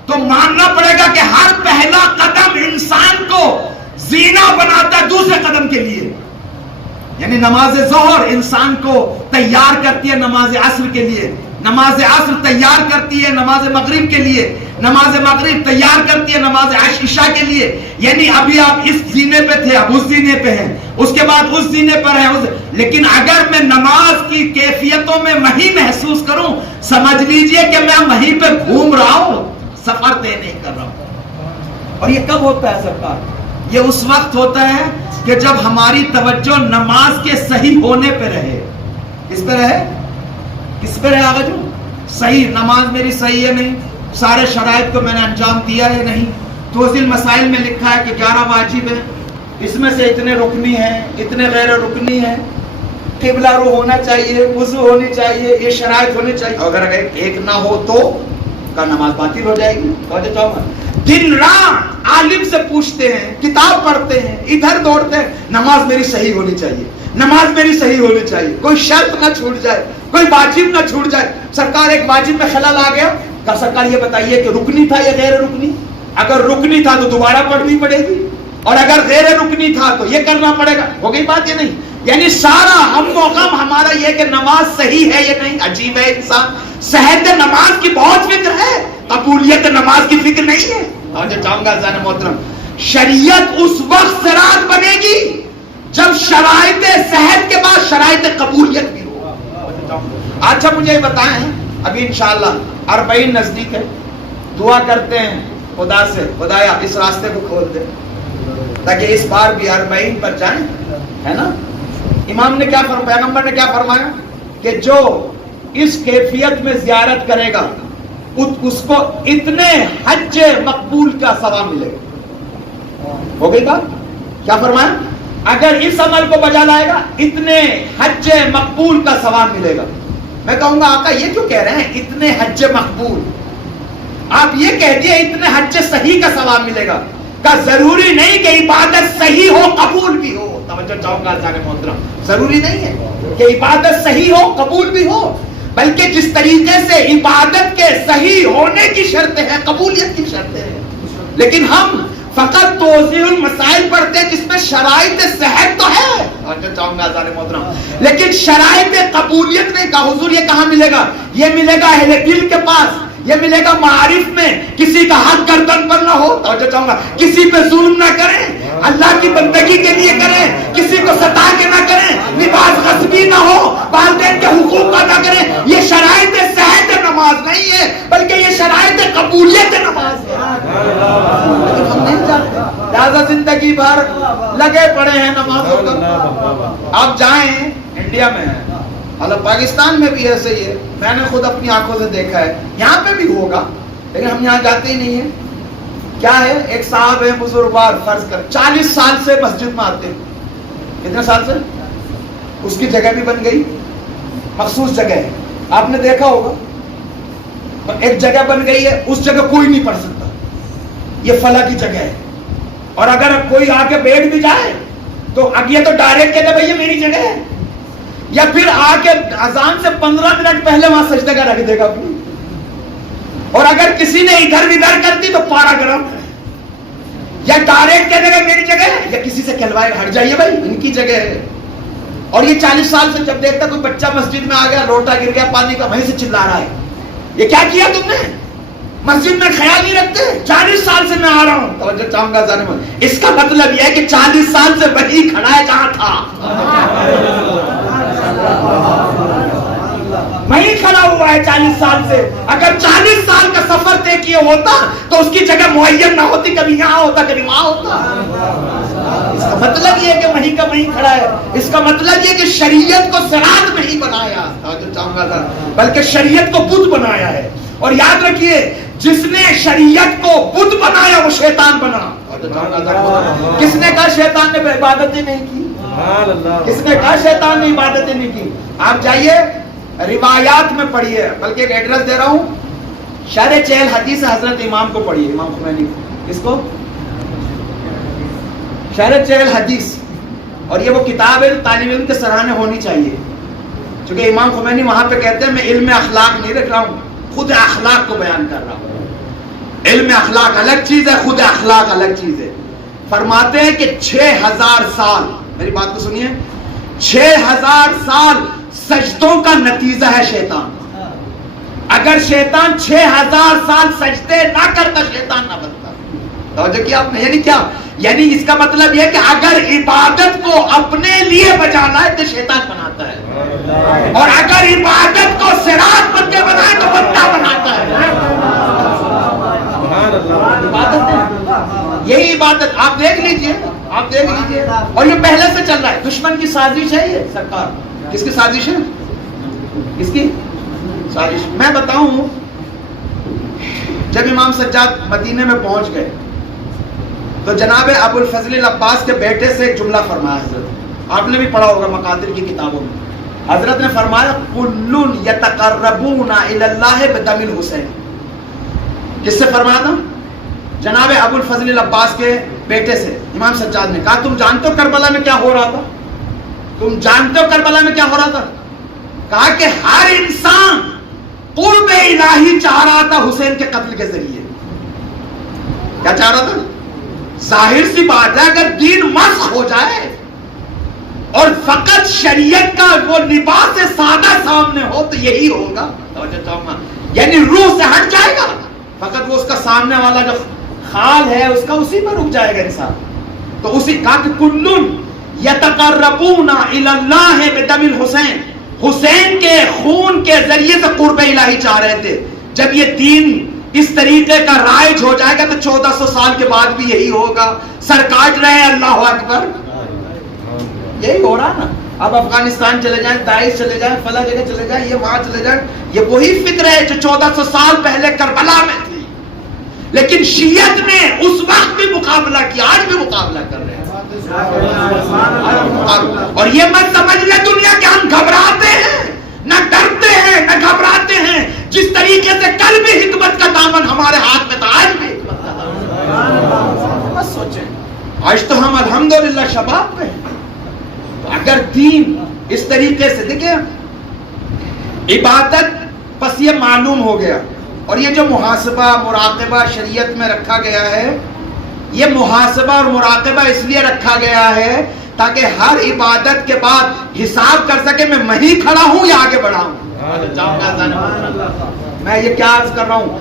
تو ماننا پڑے گا کہ ہر پہلا قدم انسان کو زینہ بناتا ہے دوسرے قدم کے لیے. یعنی نماز ظہر انسان کو تیار کرتی ہے نماز عصر کے لیے, نماز عصر تیار کرتی ہے نماز مغرب کے لیے, نماز مغرب تیار کرتی ہے نماز عشاء کے لیے. یعنی ابھی آپ اس زینے پہ تھے, اب اس زینے پہ ہیں, اس کے بعد اس زینے پر ہیں. لیکن اگر میں نماز کی کیفیتوں میں وہیں محسوس کروں, سمجھ لیجئے کہ میں وہیں پہ گھوم رہا ہوں, سفر طے نہیں کر رہا ہوں. اور یہ کب ہوتا ہے سرکار؟ یہ اس وقت ہوتا ہے کہ جب ہماری توجہ نماز کے صحیح ہونے پہ رہے. کس پہ رہے؟ کس پہ رہے آگا جو صحیح نماز میری صحیح ہے نہیں, سارے شرائط کو میں نے انجام دیا ہے نہیں. توضیح المسائل میں لکھا ہے کہ 11 واجب ہے, اس میں سے اتنے رکنی ہیں, اتنے غیر رکنی ہیں, قبلہ رو ہونا چاہیے, وضو ہونی چاہیے, یہ شرائط ہونی چاہیے. اگر ایک نہ ہو تو کا نماز باطل ہو جائے گی. توجہ چاہوں گا, دن رات عالم سے پوچھتے ہیں, کتاب پڑھتے ہیں, ادھر دوڑتے ہیں, نماز میری صحیح ہونی چاہیے, نماز میری صحیح ہونی چاہیے, کوئی شرط نہ چھوٹ جائے, کوئی واجب نہ چھوٹ جائے. سرکار ایک واجب میں خلل آ گیا, کہ سرکار یہ بتائیے کہ رکنی تھا یا غیر رکنی؟ اگر رکنی تھا تو دوبارہ پڑھنی پڑے گی, اور اگر غیر رکنی تھا تو یہ کرنا پڑے گا. ہو گئی بات؟ یہ نہیں. یعنی سارا ہم و غم ہمارا یہ کہ نماز صحیح ہے یا نہیں. عجیب ہے انسان, صحت نماز کی بہت فکر ہے, قبولیت نماز کی فکر نہیں ہے. اور جو چاہوں گا زان محترم, شریعت اس وقت صراط بنے گی جب شرائط صحت کے بعد شرائط قبولیت بھی ہو. اچھا مجھے یہ بتائیں، ابھی انشاءاللہ 40 نزدیک ہے، دعا کرتے ہیں خدا سے، خدایا اس راستے کو کھول دے تاکہ اس بار بھی 40 پر جائیں، ہے نا؟ امام نے کیا فرمایا، پیغمبر نے کیا فرمایا کہ جو اس کیفیت میں زیارت کرے گا اس کو اتنے حج مقبول کا ثواب ملے گا. ہو گئی بات؟ کیا فرمایا؟ اگر اس عمل کو بجا لائے گا اتنے حج مقبول کا ثواب ملے گا. میں کہوں گا آقا یہ کیوں کہہ رہے ہیں اتنے حج مقبول؟ آپ یہ کہہ دیے اتنے حج صحیح کا ثواب ملے گا. کہ ضروری نہیں کہ عبادت صحیح ہو قبول بھی ہو. توجہ چاہوں گا جانے محترم، ضروری نہیں ہے کہ عبادت صحیح ہو قبول بھی ہو، بلکہ جس طریقے سے عبادت کے صحیح ہونے کی شرط ہے قبولیت کی شرط ہے. لیکن ہم فقط توضیح المسائل پڑھتے ہیں جس میں شرائط صحت تو ہے، چاہوں گا جانے محترم، لیکن شرائط قبولیت نہیں. کہا حضور یہ کہاں ملے گا؟ یہ ملے گا اہل دل کے پاس، یہ ملے گا معارف میں. کسی کا حق گردن پر نہ ہو، توجہ چاہوں گا، کسی پہ ظلم نہ کریں، اللہ کی بندگی کے لیے کریں، کسی کو ستا کے نہ کریں، لباس غصبی نہ ہو، والدین کے حقوق ادا کریں. یہ شرائط صحت نماز نہیں ہے بلکہ یہ شرائط قبولیت نماز ہے. ہم نہیں جانتے، لہذا زندگی بھر لگے پڑے ہیں نمازوں پر. آپ جائیں انڈیا میں ہے، اللہ پاکستان میں بھی ایسے ہی ہے، میں نے خود اپنی آنکھوں سے دیکھا ہے، یہاں پہ بھی ہوگا لیکن ہم یہاں جاتے ہی نہیں ہیں. کیا ہے، ایک صاحب ہے بزرگوار، فرض کر 40 سال سے مسجد میں آتے ہیں. کتنے سال سے؟ اس کی جگہ بھی بن گئی، مخصوص جگہ ہے، آپ نے دیکھا ہوگا. ایک جگہ بن گئی ہے، اس جگہ کوئی نہیں پڑھ سکتا، یہ فلاں کی جگہ ہے. اور اگر کوئی آ کے بیٹھ بھی جائے تو یہ تو ڈائریکٹ کہتے بھائی یہ میری جگہ ہے، یا پھر آ کے اذان سے 15 منٹ پہلے وہاں سجدہ کا رکھ دے گا اپنی. اور اگر کسی نے ادھر ادھر کر دی تو پارا گرم ہے، یا ڈائریکٹ کہہ دے گا میری جگہ ہے، یا کسی سے کہلوائے ہٹ جائیے بھائی ان کی جگہ ہے. اور یہ 40 سال سے جب دیکھتا کوئی بچہ مسجد میں آ گیا، لوٹا گر گیا پانی کا، وہیں سے چلا رہا ہے، یہ کیا کیا تم نے؟ مسجد میں خیال نہیں رکھتے. 40 سال سے میں آ رہا ہوں، توجہ چاہوں گا جانے میں، اس کا مطلب یہ ہے کہ 40 سال سے وہی کھڑا ہے جہاں تھا، وہیں کھڑا ہوا ہے 40 سال سے. اگر 40 سال کا سفر طے کیے ہوتا تو اس کی جگہ معین نہ ہوتی، کبھی یہاں ہوتا کبھی وہاں ہوتا. اس کا مطلب یہ ہے کہ وہیں کا وہیں کھڑا ہے. اس کا مطلب یہ کہ شریعت کو صراط نہیں بنایا بلکہ شریعت کو بت بنایا ہے. اور یاد رکھیے جس نے شریعت کو بت بنایا وہ شیطان بنا. کس نے کہا شیطان نے عبادتیں نہیں کی؟ کس نے کہا شیطان نے عبادتیں نہیں کی؟ آپ جائیے روایات میں پڑھیے، بلکہ ایک ایڈریس دے رہا ہوں، شرح چہل حدیث حضرت امام کو پڑھیے، امام خمینی. اس کو شرح چہل حدیث، اور یہ وہ کتاب ہے طالب علم کے سراہنے ہونی چاہیے، چونکہ امام خمینی وہاں پہ کہتے ہیں میں علم اخلاق نہیں رکھ رہا ہوں، خود اخلاق کو بیان کر رہا ہوں. علم اخلاق الگ چیز ہے، خود اخلاق الگ چیز ہے. فرماتے ہیں کہ 6000 سال، میری بات کو سنیے، 6000 سال سجدوں کا نتیجہ ہے شیطان. اگر شیطان 6000 سال سجدے نہ کرتا شیطان نہ بنتا. توجہ کیا آپ نے؟ یعنی کیا؟ یعنی اس کا مطلب یہ کہ اگر عبادت کو اپنے لیے بجا لائے تو شیطان بناتا ہے، اور اگر عبادت کو صراط بن کے بنائے تو بندہ بناتا ہے. یہی عبادت آپ دیکھ لیجئے، آپ دیکھ لیجئے. اور یہ پہلے سے چل رہا ہے، دشمن کی سازش ہے یہ سرکار. کس کی سازش ہے؟ کس کی سازش؟ میں بتاؤں، جب امام سجاد مدینے میں پہنچ گئے تو جناب ابو الفضل العباس کے بیٹے سے ایک جملہ فرمایا حضرت، آپ نے بھی پڑھا ہوگا مقاتل کی کتابوں میں. حضرت نے فرمایا کل یتقربون الی اللہ بدم الحسین. کس سے فرمایا تھا؟ جناب ابو الفضل العباس کے بیٹے سے. امام سجاد نے کہا تم جانتے ہو کربلا میں کیا ہو رہا تھا؟ تم جانتے ہو کربلا میں کیا ہو رہا تھا؟ کہا کہ ہر انسان قرب الہی چاہ رہا تھا حسین کے قتل کے ذریعے. کیا چاہ رہا تھا؟ ظاہر سی بات ہے اگر دین مسخ ہو جائے اور فقط شریعت کا وہ لباس سادہ سامنے ہو تو یہی ہوگا. یعنی روح سے ہٹ جائے گا، فقط وہ اس کا سامنے والا جو خال ہے اس کا اسی پر رک جائے گا انسان. تو اسی کہا کہ کلن یتقربون الی اللہ بدم الحسین، حسین کے خون کے ذریعے سے قرب الہی چاہ رہے تھے. جب یہ دین اس طریقے کا رائج ہو جائے گا تو 1400 سال کے بعد بھی یہی ہوگا. سر کاٹ رہے ہیں, اللہ اکبر, یہی ہو رہا نا. اب افغانستان چلے جائیں, داعش چلے جائیں, فلاں جگہ چلے جائیں, یہ وہاں چلے جائیں, یہ وہی فکر ہے جو 1400 سال پہلے کربلا میں تھی. لیکن شیعت نے اس وقت بھی مقابلہ کیا, آج بھی مقابلہ کر رہے ہیں. اور یہ مت سمجھ لے دنیا کہ ہم گھبراتے ہیں, نہ ڈرتے ہیں نہ گھبراتے ہیں. جس طریقے سے کل بھی حکمت کا دامن ہمارے ہاتھ میں تھا, آج بھی حکمت کا دامن. بس سوچیں, آج تو ہم الحمدللہ شباب میں ہیں. تو اگر دین اس طریقے سے, دیکھیں عبادت بس یہ معلوم ہو گیا. اور یہ جو محاسبہ مراقبہ شریعت میں رکھا گیا ہے, یہ محاسبہ اور مراقبہ اس لیے رکھا گیا ہے تاکہ ہر عبادت کے بعد حساب کر سکے میں ہی کھڑا ہوں یا آگے بڑھا ہوں. میں یہ کیا عرض کر رہا ہوں,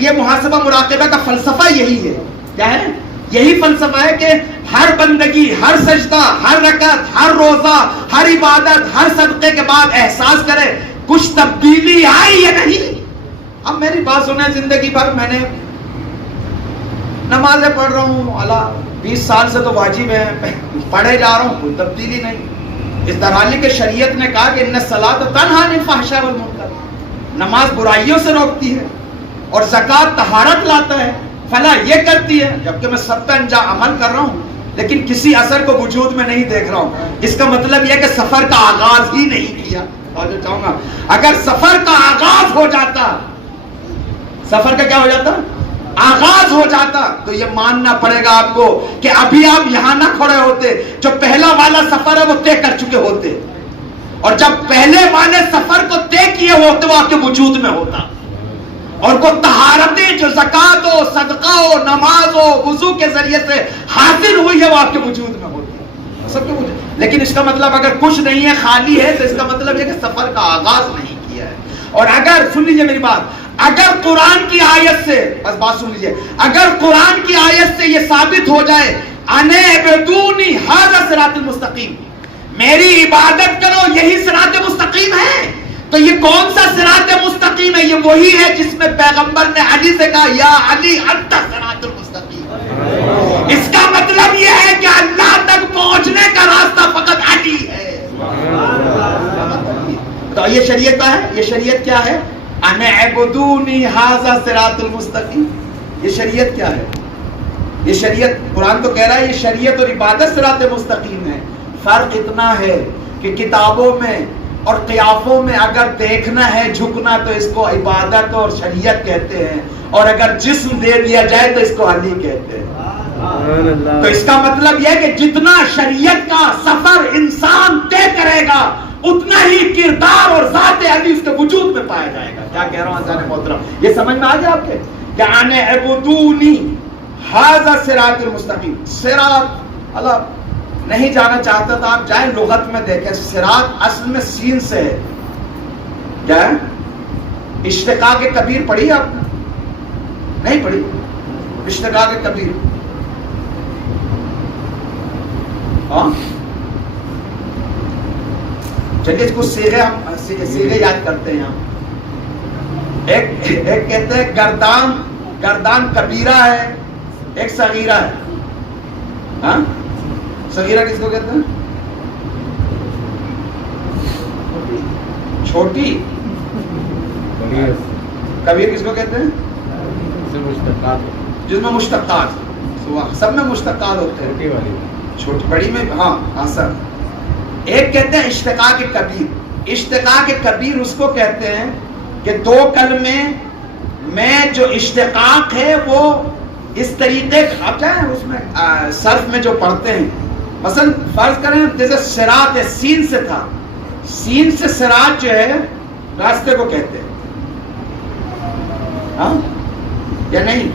یہ محاسبہ مراقبہ کا فلسفہ یہی ہے. کیا ہے؟ یہی فلسفہ ہے کہ ہر بندگی, ہر سجدہ, ہر رکعت, ہر روزہ, ہر عبادت, ہر صدقے کے بعد احساس کرے کچھ تبدیلی آئی یا نہیں. اب میری بات سنیں, زندگی بھر میں نے نمازیں پڑھ رہا ہوں, اللہ 20 سال سے تو واجب ہے, پڑھے جا رہا ہوں, کوئی تبدیلی نہیں. اس طرح کہ شریعت نے کہا کہ ان الصلاۃ تنہی عن الفحشاء والمنکر, نماز برائیوں سے روکتی ہے, اور زکوٰۃ طہارت لاتا ہے, فلاں یہ کرتی ہے, جبکہ میں سب پہ انجام عمل کر رہا ہوں لیکن کسی اثر کو وجود میں نہیں دیکھ رہا ہوں. اس کا مطلب یہ کہ سفر کا آغاز ہی نہیں کیا. اور جو چاہوں گا اگر سفر کا آغاز ہو جاتا, سفر کا کیا ہو جاتا, آغاز ہو جاتا, تو یہ ماننا پڑے گا آپ کو کہ ابھی آپ یہاں نہ کھڑے ہوتے. جو پہلا والا سفر ہے وہ طے کر چکے ہوتے, اور جب پہلے والے سفر کو طے کیے ہوتے وہ آپ کے وجود میں ہوتا. اور وہ طہارتیں جو زکوٰۃ ہو, صدقہ ہو, نماز ہو, وضو کے ذریعے سے حاصل ہوئی ہے وہ آپ کے وجود میں ہوتی سب کے وجود. لیکن اس کا مطلب اگر کچھ نہیں ہے, خالی ہے, تو اس کا مطلب یہ کہ سفر کا آغاز نہیں کیا ہے. اور اگر سن لیجیے میری بات, اگر قرآن کی آیت سے, بس بات سن لیجیے, اگر قرآن کی آیت سے یہ ثابت ہو جائے ان اعبدونی ھذا صراط المستقیم, میری عبادت کرو یہی صراط مستقیم ہے, تو یہ کون سا صراط مستقیم ہے؟ یہ وہی ہے جس میں پیغمبر نے علی سے کہا یا علی انت صراط المستقیم. اس کا مطلب یہ ہے کہ اللہ تک پہنچنے کا راستہ فقط علی ہے. تو یہ شریعت کا ہے, یہ شریعت کیا ہے, ان اعبدونی ھذا صراط المستقیم. یہ شریعت کیا ہے؟ یہ شریعت, قرآن تو کہہ رہا ہے یہ شریعت اور عبادت صراط مستقیم ہے. فرق اتنا ہے کہ کتابوں میں اور قیافوں میں اگر دیکھنا ہے جھکنا تو اس کو عبادت اور شریعت کہتے ہیں, اور اگر جسم دے دیا جائے تو اس کو علی کہتے ہیں. تو اس کا مطلب یہ ہے کہ جتنا شریعت کا سفر انسان طے کرے گا اتنا ہی کردار اور ذات علی اس کے وجود میں پایا جائے گا. کیا کہہ رہا ہوں عزیزان محترم, یہ سمجھ میں آ گیا آپ کے کہ ان اعبدونی ھذا صراط المستقیم. صراط اللہ نہیں جانا چاہتا تھا, آپ جائیں لغت میں دیکھیں, صراط اصل میں سین سے ہے. کیا ہے؟ اشتقاق کبیر پڑھی آپ نے؟ نہیں پڑھی اشتقاق کبیر؟ ہاں چلیے اس کو سیغے ہم سیغے یاد کرتے ہیں. ایک کہتے ہیں گردان کبیرہ ہے, ایک صغیرہ ہے. ہاں صغیرہ کس کو کہتے ہیں؟ چھوٹی. کبیر کس کو کہتے ہیں؟ جس میں مشتقات, سب میں مشتقات ہوتے ہیں, چھوٹی بڑی میں. ہاں سر. ایک کہتے ہیں اشتقاق کبیر. اشتقاق کبیر اس کو کہتے ہیں کہ دو کلمے میں جو اشتقاق ہے وہ اس طریقے آپ کیا اس میں صرف میں جو پڑھتے ہیں, مثلا فرض کریں جیسے صراط ہے, سین سے تھا, سین سے صراط جو ہے راستے کو کہتے ہیں. ہاں یا نہیں؟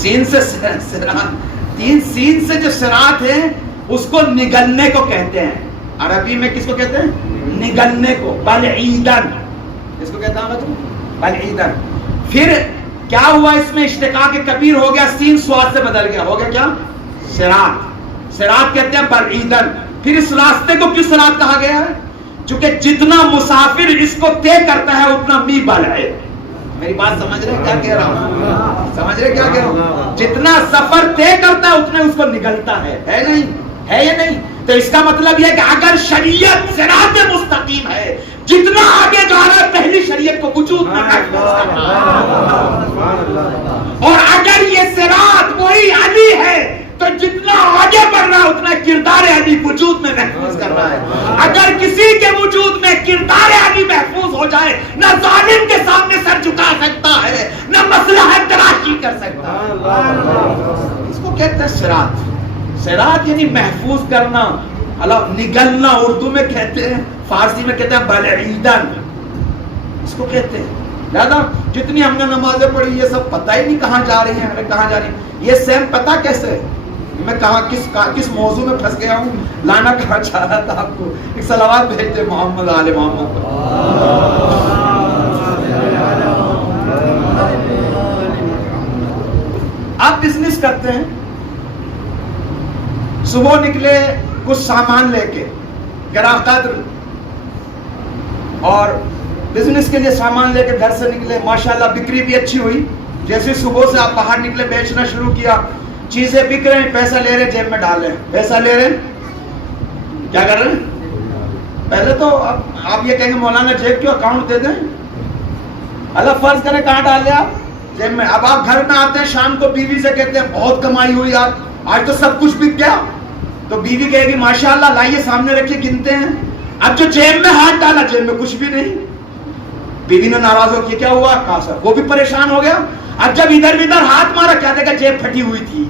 سین سے صراط, سین سے جو صراط ہے اس کو نگلنے کو کہتے ہیں. عربی میں کس کو کہتے ہیں؟ نگلنے کو. بلعیدن اس کو کہتا ہے بلعیدن. پھر کیا ہوا اس میں اشتقاق کبیر ہو گیا, سین سواد سے بدل گیا, ہو گیا کیا؟ صراط. صراط کہتے ہیں بلعیدن. پھر اس راستے کو کس صراط کہا گیا ہے؟ چونکہ جتنا مسافر اس کو طے کرتا ہے اتنا می بلائے. میری بات سمجھ رہے کیا کہہ رہا ہوں؟ سمجھ رہے کیا کہہ رہا ہوں؟ جتنا سفر طے کرتا ہے اتنے اس کو نگلتا ہے نہیں؟ ہے یا نہیں؟ تو اس کا مطلب یہ کہ اگر شریعت صراط مستقیم ہے، جتنا آگے جا رہا ہے پہلی شریعت کو وجود میں محفوظ کرنا ہے، اور اگر یہ صراط وہی علی ہے تو جتنا آگے بڑھ رہا ہے اتنا کردار علی وجود میں محفوظ کرنا ہے. اگر کسی کے وجود میں کردار علی محفوظ ہو جائے، نہ ظالم کے سامنے سر جھکا سکتا ہے، نہ مصلحت تراشی کر سکتا ہے. اس کو کہتے ہیں صراط. صراط یعنی محفوظ کرنا، نگلنا اردو میں کہتے ہیں، فارسی میں کہتے ہیں بلعیدن، اس کو کہتے ہیں. لہذا جتنی ہم نے نمازیں پڑھی یہ سب پتہ ہی نہیں کہاں جا رہی ہیں. کہاں جا رہی ہیں یہ سیم پتہ کیسے میں کہاں کس موضوع میں پھنس گیا ہوں، لانا کہاں چاہ رہا تھا آپ کو. ایک صلوات بھیجتے محمد آل محمد. آپ بزنس کرتے ہیں، صبح نکلے کچھ سامان لے کے گراہ قدر، اور بزنس کے لیے سامان لے کے گھر سے نکلے، ماشاءاللہ بکری بھی اچھی ہوئی. جیسے صبح سے آپ باہر نکلے بیچنا شروع کیا، چیزیں بک رہے ہیں، پیسہ لے رہے ہیں، جیب میں ڈال رہے ہیں. پیسہ لے رہے ہیں، کیا کر رہے ہیں؟ پہلے تو آپ یہ کہیں گے مولانا جیب کیوں، اکاؤنٹ دے دیں. اللہ فرض کرے کہاں ڈال لیں آپ؟ جیب میں. اب آپ گھر میں آتے ہیں شام کو، بیوی سے کہتے ہیں بہت کمائی ہوئی آج تو سب کچھ بک گیا. تو بیوی کہے گی ماشاءاللہ، لائیے سامنے رکھیے گنتے ہیں. اب جو جیب میں ہاتھ ڈالا جیب میں کچھ بھی نہیں. بیوی نے ناراض ہو کے کیا ہوا، کہا سر، وہ بھی پریشان ہو گیا. اب جب ادھر ادھر ہاتھ مارا کیا دیکھا، جیب پھٹی ہوئی تھی.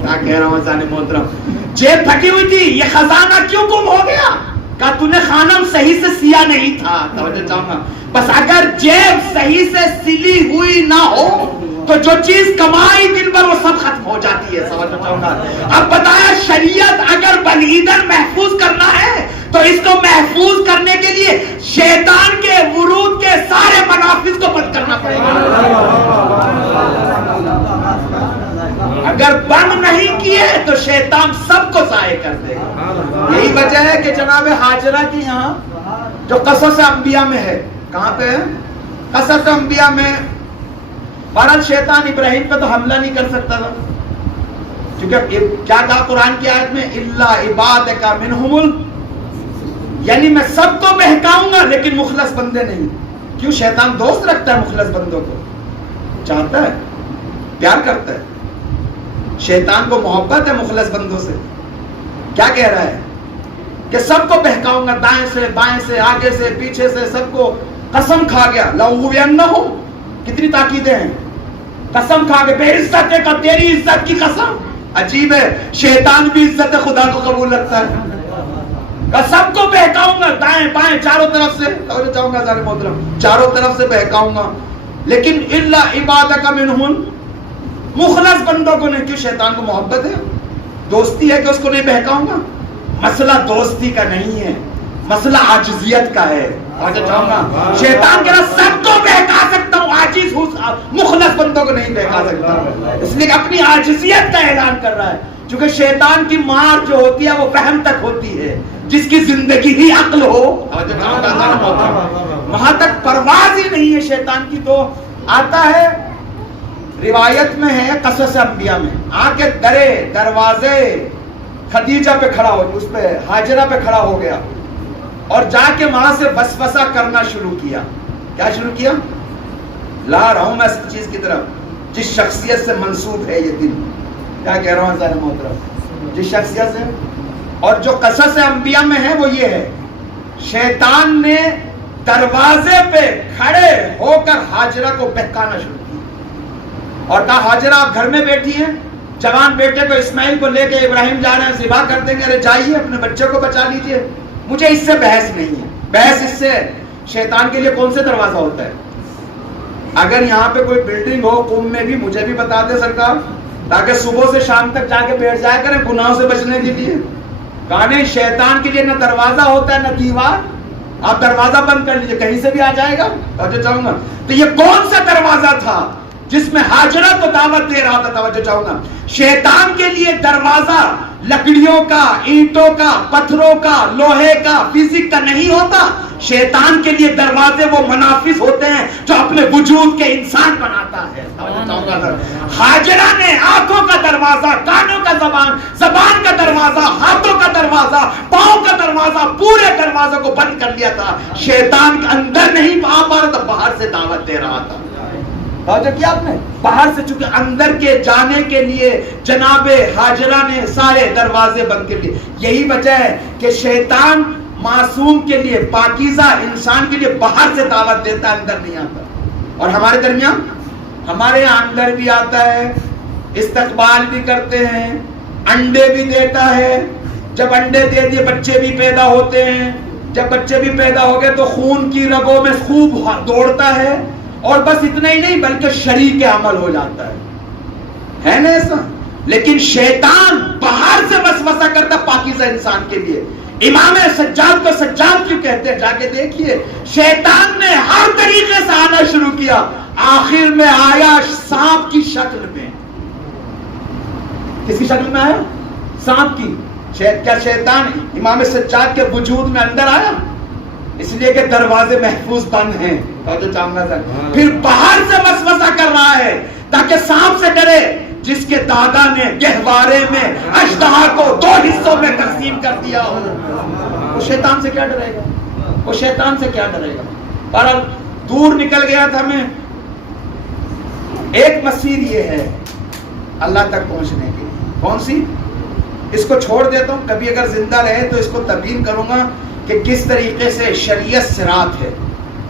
کیا کہہ رہا ہوں جانے محترم، جیب پھٹی ہوئی تھی. یہ خزانہ کیوں گم ہو گیا؟ کہا تو نے خانم صحیح سے سیا نہیں تھا. توجہ چاہوں گا، بس اگر جیب صحیح سے سلی ہوئی نہ ہو تو جو چیز کمائی دن بھر وہ سب ختم ہو جاتی ہے. سمجھنا چاہوں گا. اب بتایا شریعت اگر بلیدن محفوظ کرنا ہے تو اس کو محفوظ کرنے کے لیے شیطان کے ورود کے سارے منافذ کو بند کرنا پڑے گا. اگر بند نہیں کیے تو شیطان سب کو ضائع کر دے گا. یہی وجہ ہے کہ جناب حاجرہ کی یہاں جو قصص انبیاء میں ہے، کہاں پہ ہے؟ قصص انبیاء میں. بہرحال شیطان ابراہیم پہ تو حملہ نہیں کر سکتا تھا، کیونکہ کیا کہا قرآن کی آیت میں، الا عبادک منہم یعنی میں سب کو بہکاؤں گا لیکن مخلص بندے نہیں. کیوں؟ شیطان دوست رکھتا ہے مخلص بندوں کو، چاہتا ہے، پیار کرتا ہے. شیطان کو محبت ہے مخلص بندوں سے. کیا کہہ رہا ہے کہ سب کو بہکاؤں گا، دائیں سے بائیں سے آگے سے پیچھے سے سب کو. قسم کھا گیا لأغوینہم. کتنی تاکیدیں ہیں. قسم کھا کے، بے عزت کا تیری عزت کی قسم. عجیب ہے، شیطان بھی عزت خدا کو قبول رکھتا ہے. سب کو بہکاؤں گا، دائیں بائیں چاروں طرف سے. اور چاہوں گا ذرا محترم، چاروں طرف سے بہکاؤں گا لیکن الا عبادک منہم، مخلص بندوں کو نہیں. کیوں؟ شیطان کو محبت ہے، دوستی ہے کہ اس کو نہیں بہکاؤں گا. مسئلہ دوستی کا نہیں ہے، مسئلہ عاجزیت کا ہے. چاہوں گا شیطان کہہ رہا سب کو بہکا سکتا ہوں، عاجز ہوں، مخلص بندوں کو نہیں بہکا سکتا. اس لیے اپنی عاجزیت کا اعلان کر رہا ہے. چونکہ شیطان کی مار جو ہوتی ہے وہ فہم تک ہوتی ہے، جس کی زندگی ہی عقل ہو وہاں تک پرواز ہی نہیں ہے شیطان کی. تو آتا ہے روایت میں ہے قصص انبیاء میں، آ کے دروازے خدیجہ پہ کھڑا ہو، اس پہ حاجرہ پہ کھڑا ہو گیا اور جا کے وہاں سے وسوسہ کرنا شروع کیا. کیا شروع کیا؟ لا رہا ہوں میں اس چیز کی طرف جس شخصیت سے منسوب ہے یہ دن. کیا کہہ رہا ہوں ذرا محترم، جس شخصیت سے. اور جو قصص انبیاء میں ہے وہ یہ ہے، شیطان نے دروازے پہ کھڑے ہو کر حاجرہ کو بہکانا شروع کیا اور کہا حاجرہ آپ گھر میں بیٹھی ہیں، جوان بیٹے کو اسماعیل کو لے کے ابراہیم جا رہے ہیں، ذبح کر دیں گے. ارے جائیے اپنے بچے کو بچا لیجئے. مجھے اس سے بحث نہیں ہے. بحث اس سے شیطان کے لیے کون سے دروازہ ہوتا ہے. اگر یہاں پہ کوئی بلڈنگ ہو قم میں بھی مجھے بھی بتا دے سرکار، تاکہ صبح سے شام تک جا کے بیٹھ جایا کریں گناہوں سے بچنے کے لیے. کہاں شیطان کے لیے نہ دروازہ ہوتا ہے نہ دیوار. آپ دروازہ بند کر لیجئے، کہیں سے بھی آ جائے گا. توجہ چاہوں گا. تو یہ کون سا دروازہ تھا جس میں حاجرہ کو دعوت دے رہا تھا؟ توجہ چاہوں گا. شیطان کے لیے دروازہ لکڑیوں کا، اینٹوں کا، پتھروں کا، لوہے کا، فزک کا نہیں ہوتا. شیطان کے لیے دروازے وہ منافذ ہوتے ہیں جو اپنے وجود کے انسان بناتا ہے. حاجرہ نے آنکھوں کا دروازہ، کانوں کا زبان کا دروازہ، ہاتھوں کا دروازہ، پاؤں کا دروازہ، پورے دروازے کو بند کر لیا تھا. شیطان اندر نہیں آ پا رہا تھا، باہر سے دعوت دے رہا تھا. توجہ کیا آپ نے؟ باہر سے، چونکہ اندر کے جانے کے لیے جناب حاجرہ نے سارے دروازے بند کر لیے. یہی وجہ ہے کہ شیطان معصوم کے لیے، پاکیزہ انسان کے لیے باہر سے دعوت دیتا ہے، اندر نہیں آتا. اور ہمارے درمیان، ہمارے یہاں اندر بھی آتا ہے، استقبال بھی کرتے ہیں، انڈے بھی دیتا ہے. جب انڈے دے دیے بچے بھی پیدا ہوتے ہیں. جب بچے بھی پیدا ہو گئے تو خون کی رگوں میں خوب دوڑتا ہے. اور بس اتنا ہی نہیں بلکہ شریک عمل ہو جاتا ہے نا ایسا. لیکن شیطان باہر سے وسوسہ کرتا پاکیزہ انسان کے لیے. امام سجاد کو سجاد کیوں کہتے ہیں؟ جا کے دیکھیے. شیطان نے ہر طریقے سے آنا شروع کیا، آخر میں آیا سانپ کی شکل میں. کس کی شکل میں آیا؟ سانپ کی. کیا شیطان امام سجاد کے وجود میں اندر آیا؟ اس لیے کہ دروازے محفوظ بند ہیں. پھر باہر سے وسوسہ کر رہا ہے تاکہ سانپ سے ڈرے، جس کے دادا نے گہوارے میں اژدہا کو 2 حصوں میں تقسیم کر دیا ہو. وہ شیطان سے کیا ڈرے گا؟ وہ شیطان سے کیا ڈرے گا؟ بہرحال دور نکل گیا تھا میں. ایک مسیر یہ ہے اللہ تک پہنچنے کی. کون سی؟ اس کو چھوڑ دیتا ہوں، کبھی اگر زندہ رہے تو اس کو تبیین کروں گا کہ کس طریقے سے شریعت صراط ہے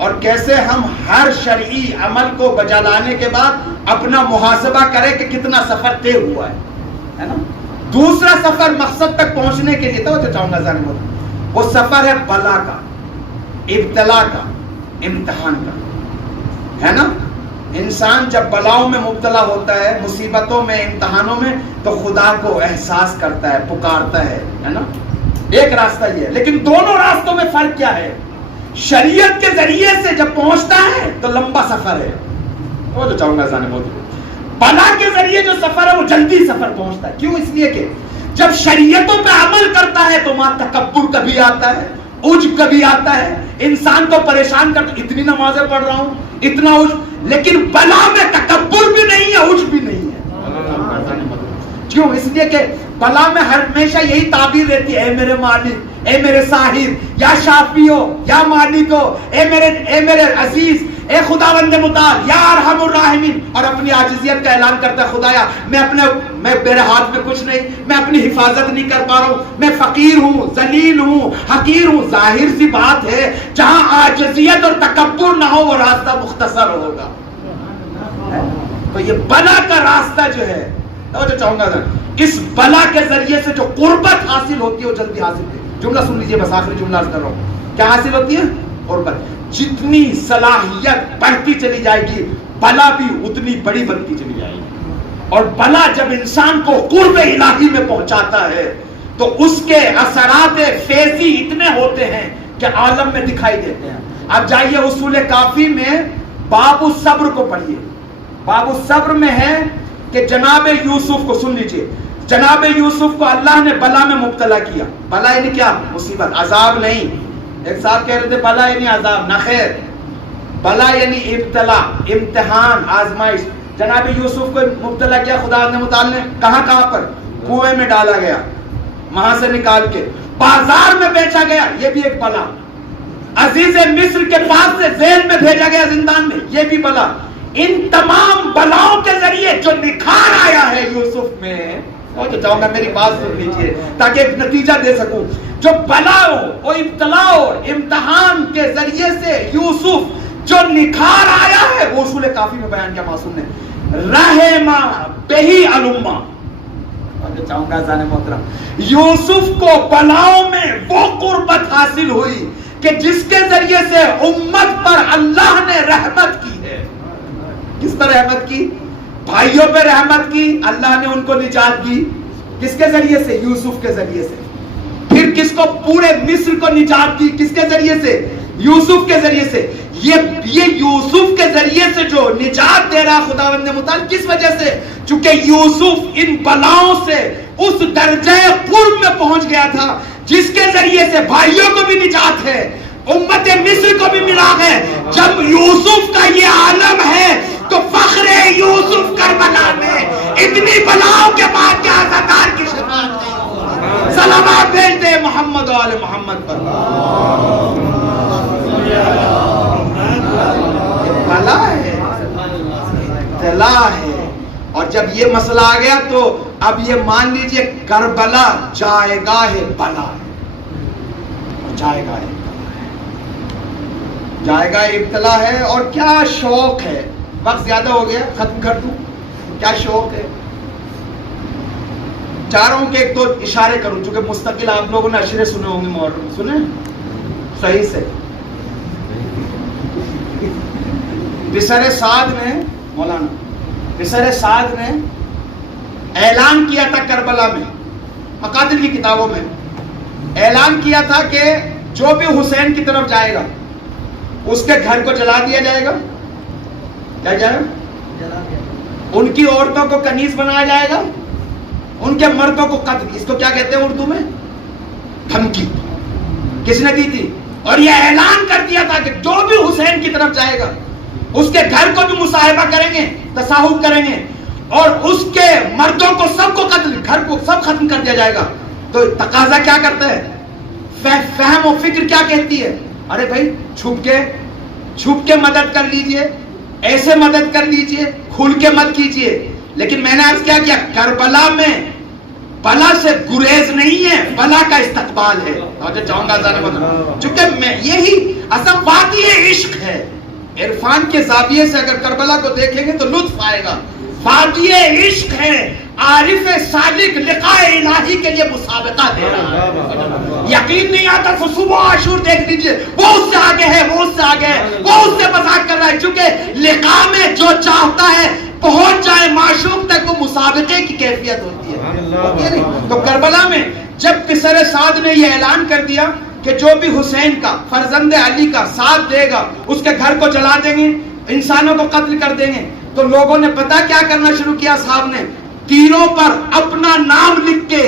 اور کیسے ہم ہر شرعی عمل کو بجا لانے کے بعد اپنا محاسبہ کریں کہ کتنا سفر طے ہوا ہے نا. دوسرا سفر مقصد تک پہنچنے کے لیے تو چاہوں گا ذرا وہ سفر ہے بلا کا، ابتلا کا، امتحان کا، ہے نا. انسان جب بلاؤں میں مبتلا ہوتا ہے، مصیبتوں میں، امتحانوں میں، تو خدا کو احساس کرتا ہے، پکارتا ہے نا. ایک راستہ یہ ہے. لیکن دونوں راستوں میں فرق کیا ہے؟ شریعت کے ذریعے سے جب پہنچتا ہے تو لمبا سفر ہے، وہ تو چاہوں گا جانے بہت. بلا کے ذریعے جو سفر ہے وہ جلدی سفر پہنچتا ہے. کیوں؟ اس لیے کہ جب شریعتوں پہ عمل کرتا ہے تو وہاں تکبر کبھی آتا ہے، عجب کبھی آتا ہے، انسان کو پریشان کرتا. اتنی نمازیں پڑھ رہا ہوں، اتنا عجب. لیکن بلا میں تکبر بھی نہیں ہے، عجب بھی نہیں ہے. کیوں؟ اس لیے کہ بلا میں ہمیشہ یہی تعبیر رہتی ہے، اے میرے مالک، اے میرے صاحب، یا شافیو، یا مالکو، اے میرے عزیز، اے خداوند متعال، یا ارحم الراحمین. اور اپنی عاجزیت کا اعلان کرتا ہے، خدایا میں میرے ہاتھ میں کچھ نہیں، میں اپنی حفاظت نہیں کر پا رہا ہوں، میں فقیر ہوں، ذلیل ہوں، حقیر ہوں. ظاہر سی بات ہے جہاں عاجزیت اور تکبر نہ ہو وہ راستہ مختصر ہوگا. تو یہ بلا کا راستہ جو ہے، تو چاہوں گا اس بلا کے ذریعے سے جو قربت حاصل ہوتی ہے وہ جلدی حاصل ہوتی ہے. جملہ سن لیجئے، بس آخری جملہ کر رہا ہوں. کیا حاصل ہوتی ہے؟ قربت. جتنی صلاحیت بڑھتی چلی جائے گی بلا بھی اتنی بڑی بنتی چلی جائے گی. اور بلا جب انسان کو قرب الہی میں پہنچاتا ہے تو اس کے اثرات فیضی اتنے ہوتے ہیں کہ عالم میں دکھائی دیتے ہیں. اب جائیے اصول کافی میں باب الصبر کو پڑھیے. باب الصبر میں ہے کہ جناب یوسف کو، سن لیجئے، جناب یوسف کو اللہ نے بلا میں مبتلا کیا. بلا یعنی کیا؟ مصیبت، عذاب نہیں. ایک صاحب کہہ رہے تھے بلا یعنی عذاب، نہ خیر. بلا یعنی ابتلا، امتحان، آزمائش. جناب یوسف کو مبتلا کیا خدا متعال نے. کہاں پر؟ کنویں میں ڈالا گیا، وہاں سے نکال کے بازار میں بیچا گیا، یہ بھی ایک بلا. عزیز مصر کے پاس سے ذیل میں بھیجا گیا زندان میں، یہ بھی بلا. ان تمام بلاؤں کے ذریعے جو نکھار آیا ہے یوسف میں، تو چاہوں گا میری بات سن لیجیے تاکہ ایک نتیجہ دے سکوں. جو بلاؤ اور ابتلاؤ امتحان کے ذریعے سے یوسف جو نکھار آیا ہے وہ اصول کافی میں بیان کیا معصوم نے. رحمہ بہی الامہ. چاہوں گا جانے محترم، یوسف کو بلاؤں میں وہ قربت حاصل ہوئی کہ جس کے ذریعے سے امت پر اللہ نے رحمت کی ہے. کس پر رحمت کی؟ بھائیوں پہ رحمت کی. اللہ نے ان کو نجات دی. کس کے ذریعے سے؟ یوسف کے ذریعے سے. پھر کس کو؟ پورے مصر کو نجات دی. کس کے ذریعے سے؟ یوسف کے ذریعے سے. یہ یوسف کے ذریعے سے جو نجات دے رہا خداوند متعال، کس وجہ سے؟ چونکہ یوسف ان بلاؤں سے اس درجہ قرب میں پہنچ گیا تھا جس کے ذریعے سے بھائیوں کو بھی نجات ہے، امت مصر کو بھی ملا ہے۔ جب یوسف کا یہ عالم ہے تو فخر یوسف کربلا میں اتنی بلاؤں کے بعد کیا عزادار کی شفاعت ہے۔ سلامات بھیجتے ہیں محمد و آل محمد پر۔ بلا ہے، ابتلا ہے، اور جب یہ مسئلہ آ گیا تو اب یہ مان لیجئے کربلا جائےگاہ بلا ہے، جائےگاہ ابتلا ہے۔ اور کیا شوق ہے، وقت زیادہ ہو گیا ختم کر دوں، کیا شوق ہے؟ چاہ رہا ہوں کہ ایک دو اشارے کروں، چونکہ مستقل آپ لوگوں نے اشرے سنے ہوں گے، محرم سنے صحیح سے۔ بسر سعد نے، مولانا بسر سعد نے اعلان کیا تھا کربلا میں، مقاتل کی کتابوں میں اعلان کیا تھا کہ جو بھی حسین کی طرف جائے گا اس کے گھر کو جلا دیا جائے گا، کیا جائے گا؟ ان کی عورتوں کو کنیز بنایا جائے گا، ان کے مردوں کو قتل، اس کو کیا کہتے ہیں اردو میں؟ دھمکی۔ کس نے دی تھی؟ اور یہ اعلان کر دیا تھا کہ جو بھی حسین کی طرف جائے گا اس کے گھر کو بھی مصاحبہ کریں گے، تصاحب کریں گے، اور اس کے مردوں کو سب کو قتل، گھر کو سب ختم کر دیا جائے گا۔ تو تقاضا کیا کرتا ہے؟ فہم و فکر کیا کہتی ہے؟ ارے بھائی چھپ کے مدد کر لیجئے، ایسے مدد کر لیجئے، کھل کے مت کیجئے۔ لیکن میں نے عرض کیا کربلا میں بلا سے گریز نہیں ہے، بلا کا استقبال ہے۔ چاہوں گا چونکہ میں یہی اصل بات یہ عشق ہے۔ عرفان کے زاویے سے اگر کربلا کو دیکھیں گے تو لطف آئے گا۔ وادی عشق ہے، عارف سالک لقاء الہی کے لیے مسابقہ دے رہا ہے۔ یقین نہیں آتا تو صبح عاشور دیکھ لیجئے، وہ اس سے آگے ہے، وہ اس سے آگے ہے، وہ اس سے مذاق کر رہا ہے، چونکہ لقاء میں جو چاہتا ہے پہنچ جائے معشوق تک، وہ مسابقے کی کیفیت ہوتی ہے۔ تو کربلا میں جب بسر سعد نے یہ اعلان کر دیا کہ جو بھی حسین کا، فرزند علی کا ساتھ دے گا اس کے گھر کو جلا دیں گے، انسانوں کو قتل کر دیں گے، تو لوگوں نے پتا کیا کرنا شروع کیا؟ صاحب نے تیروں پر اپنا نام لکھ کے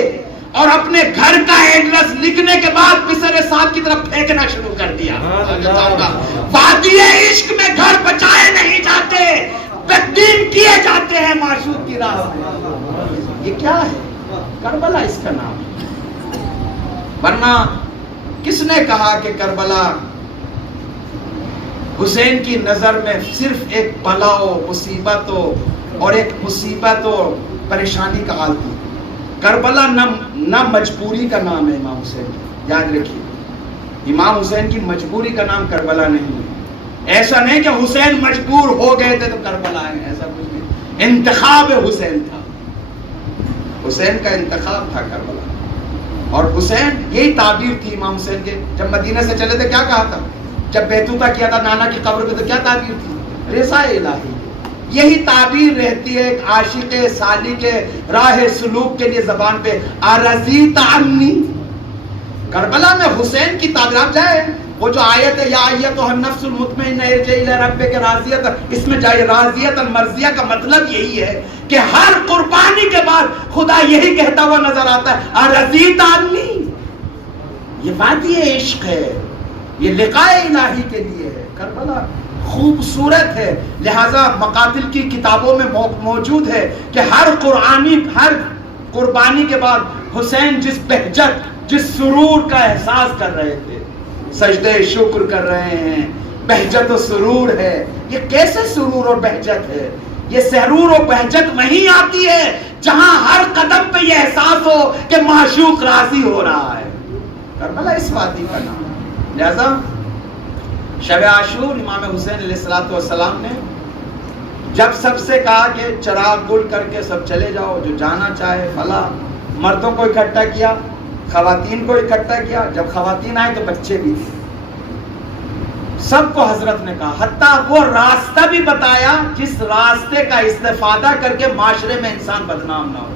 اور اپنے گھر کا ایڈریس لکھنے کے بعد بسر سعد کی طرف پھینکنا شروع کر دیا۔ وادی عشق میں گھر بچائے نہیں جاتے، تقدیم کیے جاتے ہیں معشوق کی راہ میں۔ یہ کیا ہے؟ کربلا اس کا نام ہے۔ ورنہ کس نے کہا کہ کربلا حسین کی نظر میں صرف ایک بلا و مصیبت اور ایک مصیبت و پریشانی کا حال تھی؟ کربلا نہ مجبوری کا نام ہے امام حسین، یاد رکھیے، امام حسین کی مجبوری کا نام کربلا نہیں ہے۔ ایسا نہیں کہ حسین مجبور ہو گئے تھے تو کربلا آئے، ایسا کچھ نہیں۔ انتخاب حسین تھا، حسین کا انتخاب تھا کربلا۔ اور حسین، یہی تعبیر تھی امام حسین کے، جب مدینہ سے چلے تھے کیا کہا تھا؟ جب بیتوتا کیا تھا نانا کی قبر پہ تو کیا تعبیر تھی؟ رضا الہی۔ یہی تعبیر رہتی ہے ایک عاشق سالک راہ سلوک کے لیے زبان پہ، ارضیت عنی۔ کربلا میں حسین کی تعبیر، آپ جائے وہ جو آیت ہے یا ایتھا النفس المطمئنہ ارجعی الی ربک راضیۃ، اس میں جائے راضیۃ مرضیہ کا مطلب یہی ہے کہ ہر قربانی کے بعد خدا یہی کہتا ہوا نظر آتا ہے، ارضیت عنی۔ یہ وادی عشق ہے، یہ لقاء الہی کے لیے ہے۔ کربلا خوبصورت ہے، لہذا مقاتل کی کتابوں میں موجود ہے کہ ہر قربانی کے بعد حسین جس بہجت، جس سرور کا احساس کر رہے تھے، سجدہ شکر کر رہے ہیں، بہجت و سرور ہے۔ یہ کیسے سرور اور بہجت ہے؟ یہ سرور و بہجت وہیں آتی ہے جہاں ہر قدم پہ یہ احساس ہو کہ معشوق راضی ہو رہا ہے۔ کربلا اس وادی کا نام ہے۔ لہذا شب عاشور امام حسین علیہ السلام نے جب سب سے کہا کہ چراغ گل کر کے سب چلے جاؤ، جو جانا چاہے فلاں، مردوں کو اکٹھا کیا، خواتین کو اکٹھا کیا، جب خواتین آئے تو بچے بھی تھے، سب کو حضرت نے کہا، حتیٰ وہ راستہ بھی بتایا جس راستے کا استفادہ کر کے معاشرے میں انسان بدنام نہ ہو۔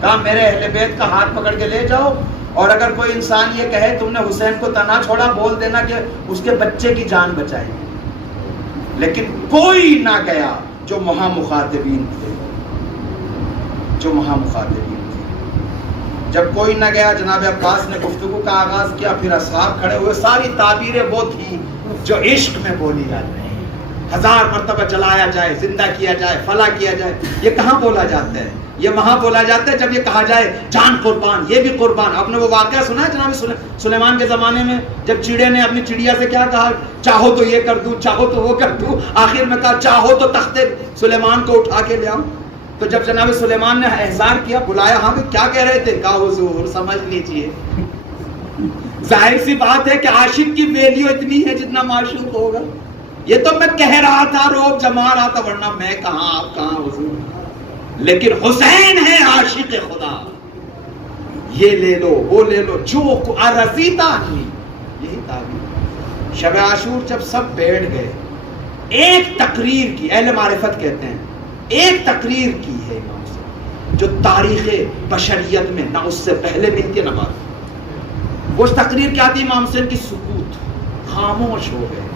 کہا میرے اہل بیت کا ہاتھ پکڑ کے لے جاؤ، اور اگر کوئی انسان یہ کہے تم نے حسین کو تنہا چھوڑا، بول دینا کہ اس کے بچے کی جان بچائی۔ لیکن کوئی نہ گیا جو وہاں مخاطبین تھے، جو وہاں مخاطبین تھے۔ جب کوئی نہ گیا، جناب عباس نے گفتگو کا آغاز کیا، پھر اصحاب کھڑے ہوئے۔ ساری تعبیریں وہ تھی جو عشق میں بولی جاتی ہیں، 1000 مرتبہ جلایا جائے، زندہ کیا جائے، فلا کیا جائے، یہ کہاں بولا جاتا ہے؟ یہ وہاں بولا جاتا ہے جب یہ کہا جائے جان قربان، یہ بھی قربان۔ آپ نے وہ واقعہ سنا ہے جناب سلیمان کے زمانے میں، جب چڑے نے اپنی چڑیا سے کیا کہا؟ چاہو تو یہ کر دوں، چاہو تو وہ کر دوں، آخر میں کہا چاہو تو تخت سلیمان کو اٹھا کے لے آؤں۔ تو جب جناب سلیمان نے احضار کیا، بلایا، ہاں بھی کیا کہہ رہے تھے؟ کہا حضور سمجھ لیجئے، ظاہر سی بات ہے کہ عاشق کی ویلیو اتنی ہے جتنا معشوق ہوگا۔ یہ تو میں کہہ رہا تھا، روب جما رہا تھا، ورنہ میں کہاں، آپ کہاں حضور۔ لیکن حسین ہے عاشق خدا، یہ لے لو وہ لے لو، جو رسیتا نہیں، یہی تعبیر۔ شب عاشور جب سب بیٹھ گئے، ایک تقریر کی، اہل معرفت کہتے ہیں ایک تقریر کی ہے امام سے، جو تاریخ بشریت میں نہ اس سے پہلے ملتی نہ بعد۔ وہ تقریر کیا تھی امام حسین کی؟ سکوت، خاموش ہو گئے۔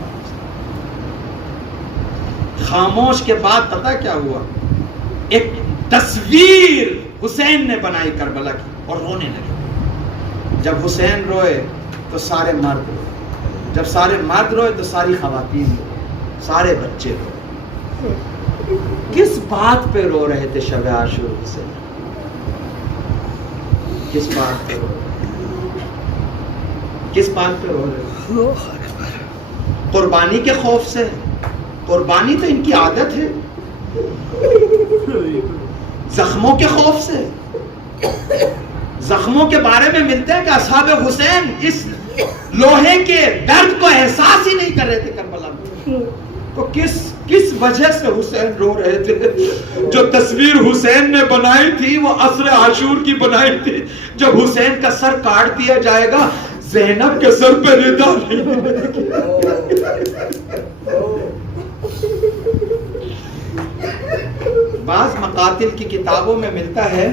خاموش کے بعد پتہ کیا ہوا؟ ایک تصویر حسین نے بنائی کربلا کی اور رونے لگے۔ جب حسین روئے تو سارے مرد روئے، جب سارے مرد روئے تو ساری خواتین روئے، سارے بچے روئے۔ کس بات پہ رو رہے تھے شب عاشور حسین؟ کس بات پہ رو رہے؟ کس بات پہ رو رہے؟ قربانی کے خوف سے۔ قربانی تو ان کی عادت ہے۔ زخموں کے خوف سے۔ زخموں کے بارے میں ملتا ہے کہ اصحاب حسین اس لوہے کے درد کو احساس ہی نہیں کر رہے تھے کربلا میں۔ تو کس وجہ سے حسین رو رہے تھے؟ جو تصویر حسین نے بنائی تھی وہ عصر عاشور کی بنائی تھی۔ جب حسین کا سر کاٹ دیا جائے گا، زینب کے سر پہ ردا نہیں۔ بعض مقاتل کی کتابوں میں ملتا ہے،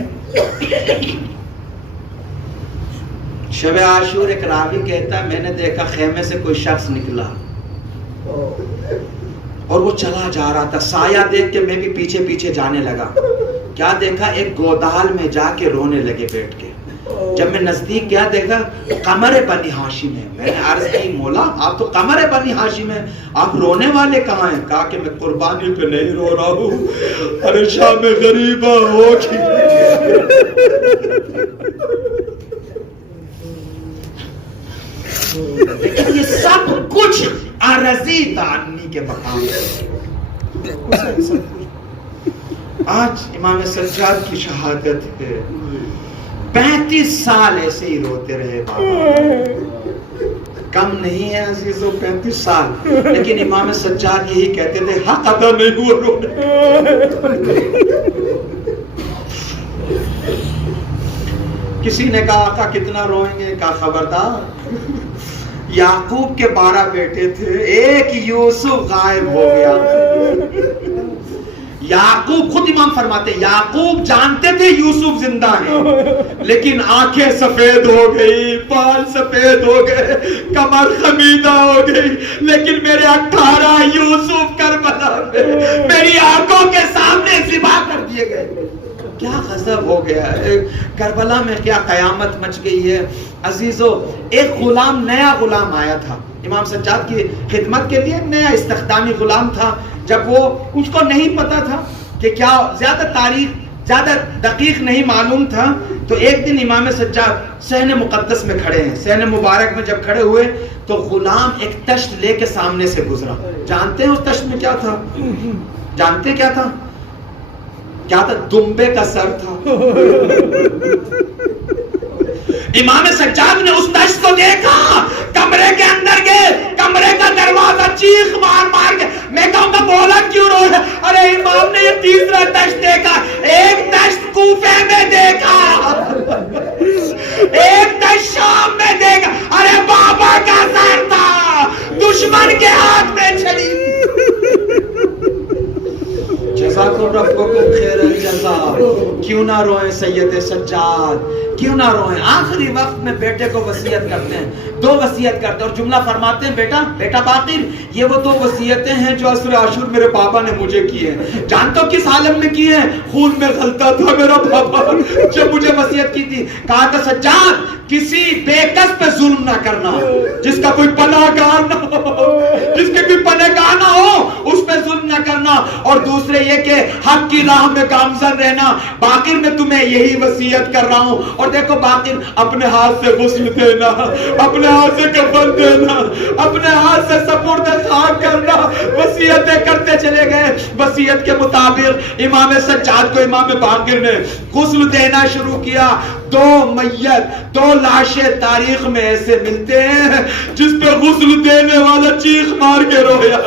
شب عاشور ایک راوی کہتا ہے میں نے دیکھا خیمے سے کوئی شخص نکلا اور وہ چلا جا رہا تھا، سایہ دیکھ کے میں بھی پیچھے پیچھے جانے لگا۔ کیا دیکھا؟ ایک گودال میں جا کے رونے لگے بیٹھ کے۔ جب میں نزدیک گیا دیکھا قمر بنی ہاشم ہے۔ میں نے عرض کی مولا آپ تو قمر بنی ہاشم ہیں، آپ رونے والے کہاں ہیں؟ کہا کہ میں قربانی پہ نہیں رو رہا ہوں، ارے شام غریبہ ہوگی۔ لیکن یہ سب کچھ عرضی تعانی کے مقام ہے۔ آج امام سجاد کی شہادت ہے، 35 سال ایسے ہی روتے رہے بابا، کم نہیں ہے عزیزو 35 سال۔ لیکن امام سجاد یہی کہتے تھے حق ادا نہیں ہوا رونے۔ کسی نے کہا آقا کتنا روئیں گے؟ کہا خبردار، یعقوب کے 12 بیٹے تھے، ایک یوسف غائب ہو گیا۔ یعقوب خود امام فرماتے ہیں یعقوب جانتے تھے یوسف زندہ ہیں، لیکن آنکھیں سفید ہو گئی، بال سفید ہو گئے، کمر خمیدہ ہو گئی، لیکن میرے 18 یوسف کربلا میں میری آنکھوں کے سامنے ذبح کر دیے گئے۔ کیا غضب ہو گیا ہے کربلا میں، کیا قیامت مچ گئی ہے عزیزو۔ ایک غلام، نیا غلام آیا تھا امام سجاد کی خدمت کے لیے، نیا استخدامی غلام تھا۔ جب وہ اس کو نہیں پتا تھا کہ کیا زیادہ تاریخ زیادہ دقیق نہیں معلوم تھا، تو ایک دن امام سجاد صحن مقدس میں کھڑے ہیں، صحن مبارک میں جب کھڑے ہوئے تو غلام ایک تشت لے کے سامنے سے گزرا۔ جانتے ہیں اس تشت میں کیا تھا؟ جانتے کیا تھا؟ کیا تھا؟ دمبے کا سر تھا۔ امام سجاد نے اس تشت کو دیکھا، کمرے کے اندر گئے، کمرے کا دروازہ چیخ مار مار کے، میں کہوں گا بولا کیوں رو رہا؟ ارے امام نے یہ تیسرا تشت دیکھا، ایک تشت کوفے میں دیکھا، ایک تشت شام میں دیکھا، ارے بابا کا سر تھا، دشمن کے ہاتھ میں چھڑی۔ جزاکم ربکم خیر الجزا۔ کیوں نہ روئیں سید سجاد، کیوں نہ روئیں. آخری وقت میں بیٹے کو وصیت کرتے ہیں, 2 وصیت کرتے ہیں اور جملہ فرماتے ہیں, بیٹا باقر, یہ وہ 2 وصیتیں ہیں جو عصر عاشور میرے پاپا نے مجھے کی ہیں. جانتا ہو کس عالم میں کی ہیں؟ خون میں غلطہ تھا میرا پاپا جب مجھے وصیت کی تھی. کہا تھا سجاد کسی بے کس پہ ظلم نہ کرنا, جس کا کوئی پناہ گار نہ ہو, جس کے کوئی پناہ گار نہ ہو اس پہ ظلم نہ کرنا. اور دوسرے یہ کہ حق کی راہ میں گامزن رہنا. باقر میں تمہیں یہی وصیت کر رہا ہوں. اور دیکھو باقر, اپنے ہاتھ سے غسل دینا, اپنے ہاتھ سے کفن دینا, اپنے ہاتھ سے سپرد خاک کرنا, وصیتیں کرتے چلے گئے. وصیت کے مطابق امام سجاد کو امام باقر نے غسل دینا شروع کیا. 2 میت 2 لاشیں تاریخ میں ایسے ملتے ہیں جس پہ غسل دینے والا چیخ مار کے رویا.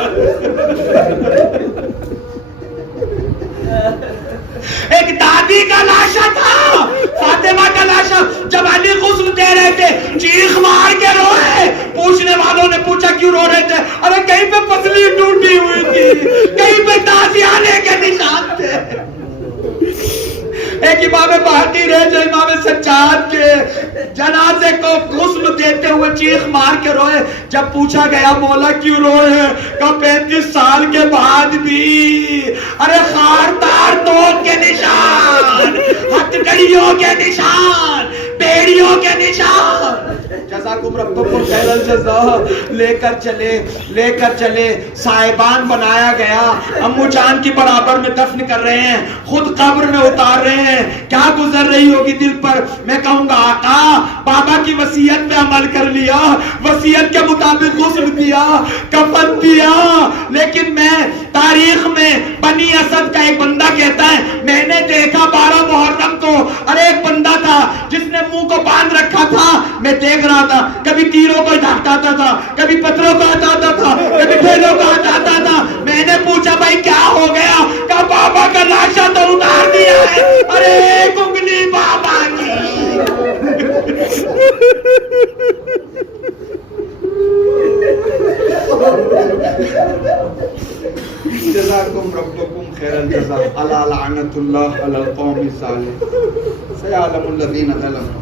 ایک دادی کا لاشا تھا, فاطمہ کا لاشا, جب علی غسل دے رہے تھے چیخ مار کے روئے. پوچھنے والوں نے پوچھا کیوں رو رہے تھے؟ ارے کہیں پہ پسلی ٹوٹی ہوئی تھی, کہیں پہ تازیانے کے نشان تھے. ایک امام باقر ہے جو امام سجاد کے جنازے کو غسل دیتے ہوئے چیخ مار کے روئے. جب پوچھا گیا مولا کیوں روئے ہیں؟ کہا 35 سال کے بعد بھی. ارے خاردار توپ کے نشان, ہتھکڑیوں کے نشان, بیڑیوں کے نشان. جزاکم ربکم خیر الجزا. لے کر چلے صاحبان بنایا گیا. امو جان کی برابر میں دفن کر رہے ہیں, خود قبر میں اتار رہے ہیں. کیا گزر رہی ہوگی دل پر؟ میں کہوں گا آقا بابا کی وصیت پہ عمل کر لیا, وصیت کے مطابق غسل دیا, کفن دیا. لیکن میں تاریخ میں بنی اسد کا ایک بندہ کہتا ہے میں نے دیکھا 12 محرم کو, ارے ایک بندہ تھا جس نے منہ کو باندھ رکھا تھا. میں دیکھ رہا تھا, کبھی تیروں کو ہٹاتا تھا, کبھی پتھروں کو ہٹاتا تھا, کبھی ڈھیلوں کو ہٹاتا تھا. میں نے پوچھا بھائی کیا ہو گیا؟ کہا بابا کا لاشا تو اتار دیا ہے. ارے ایک انگلی بابا کی. جزاکم ربکم خیر الجزا. الا لعنت اللہ علی القوم الظالمین. سیعلم الذین ظلموا.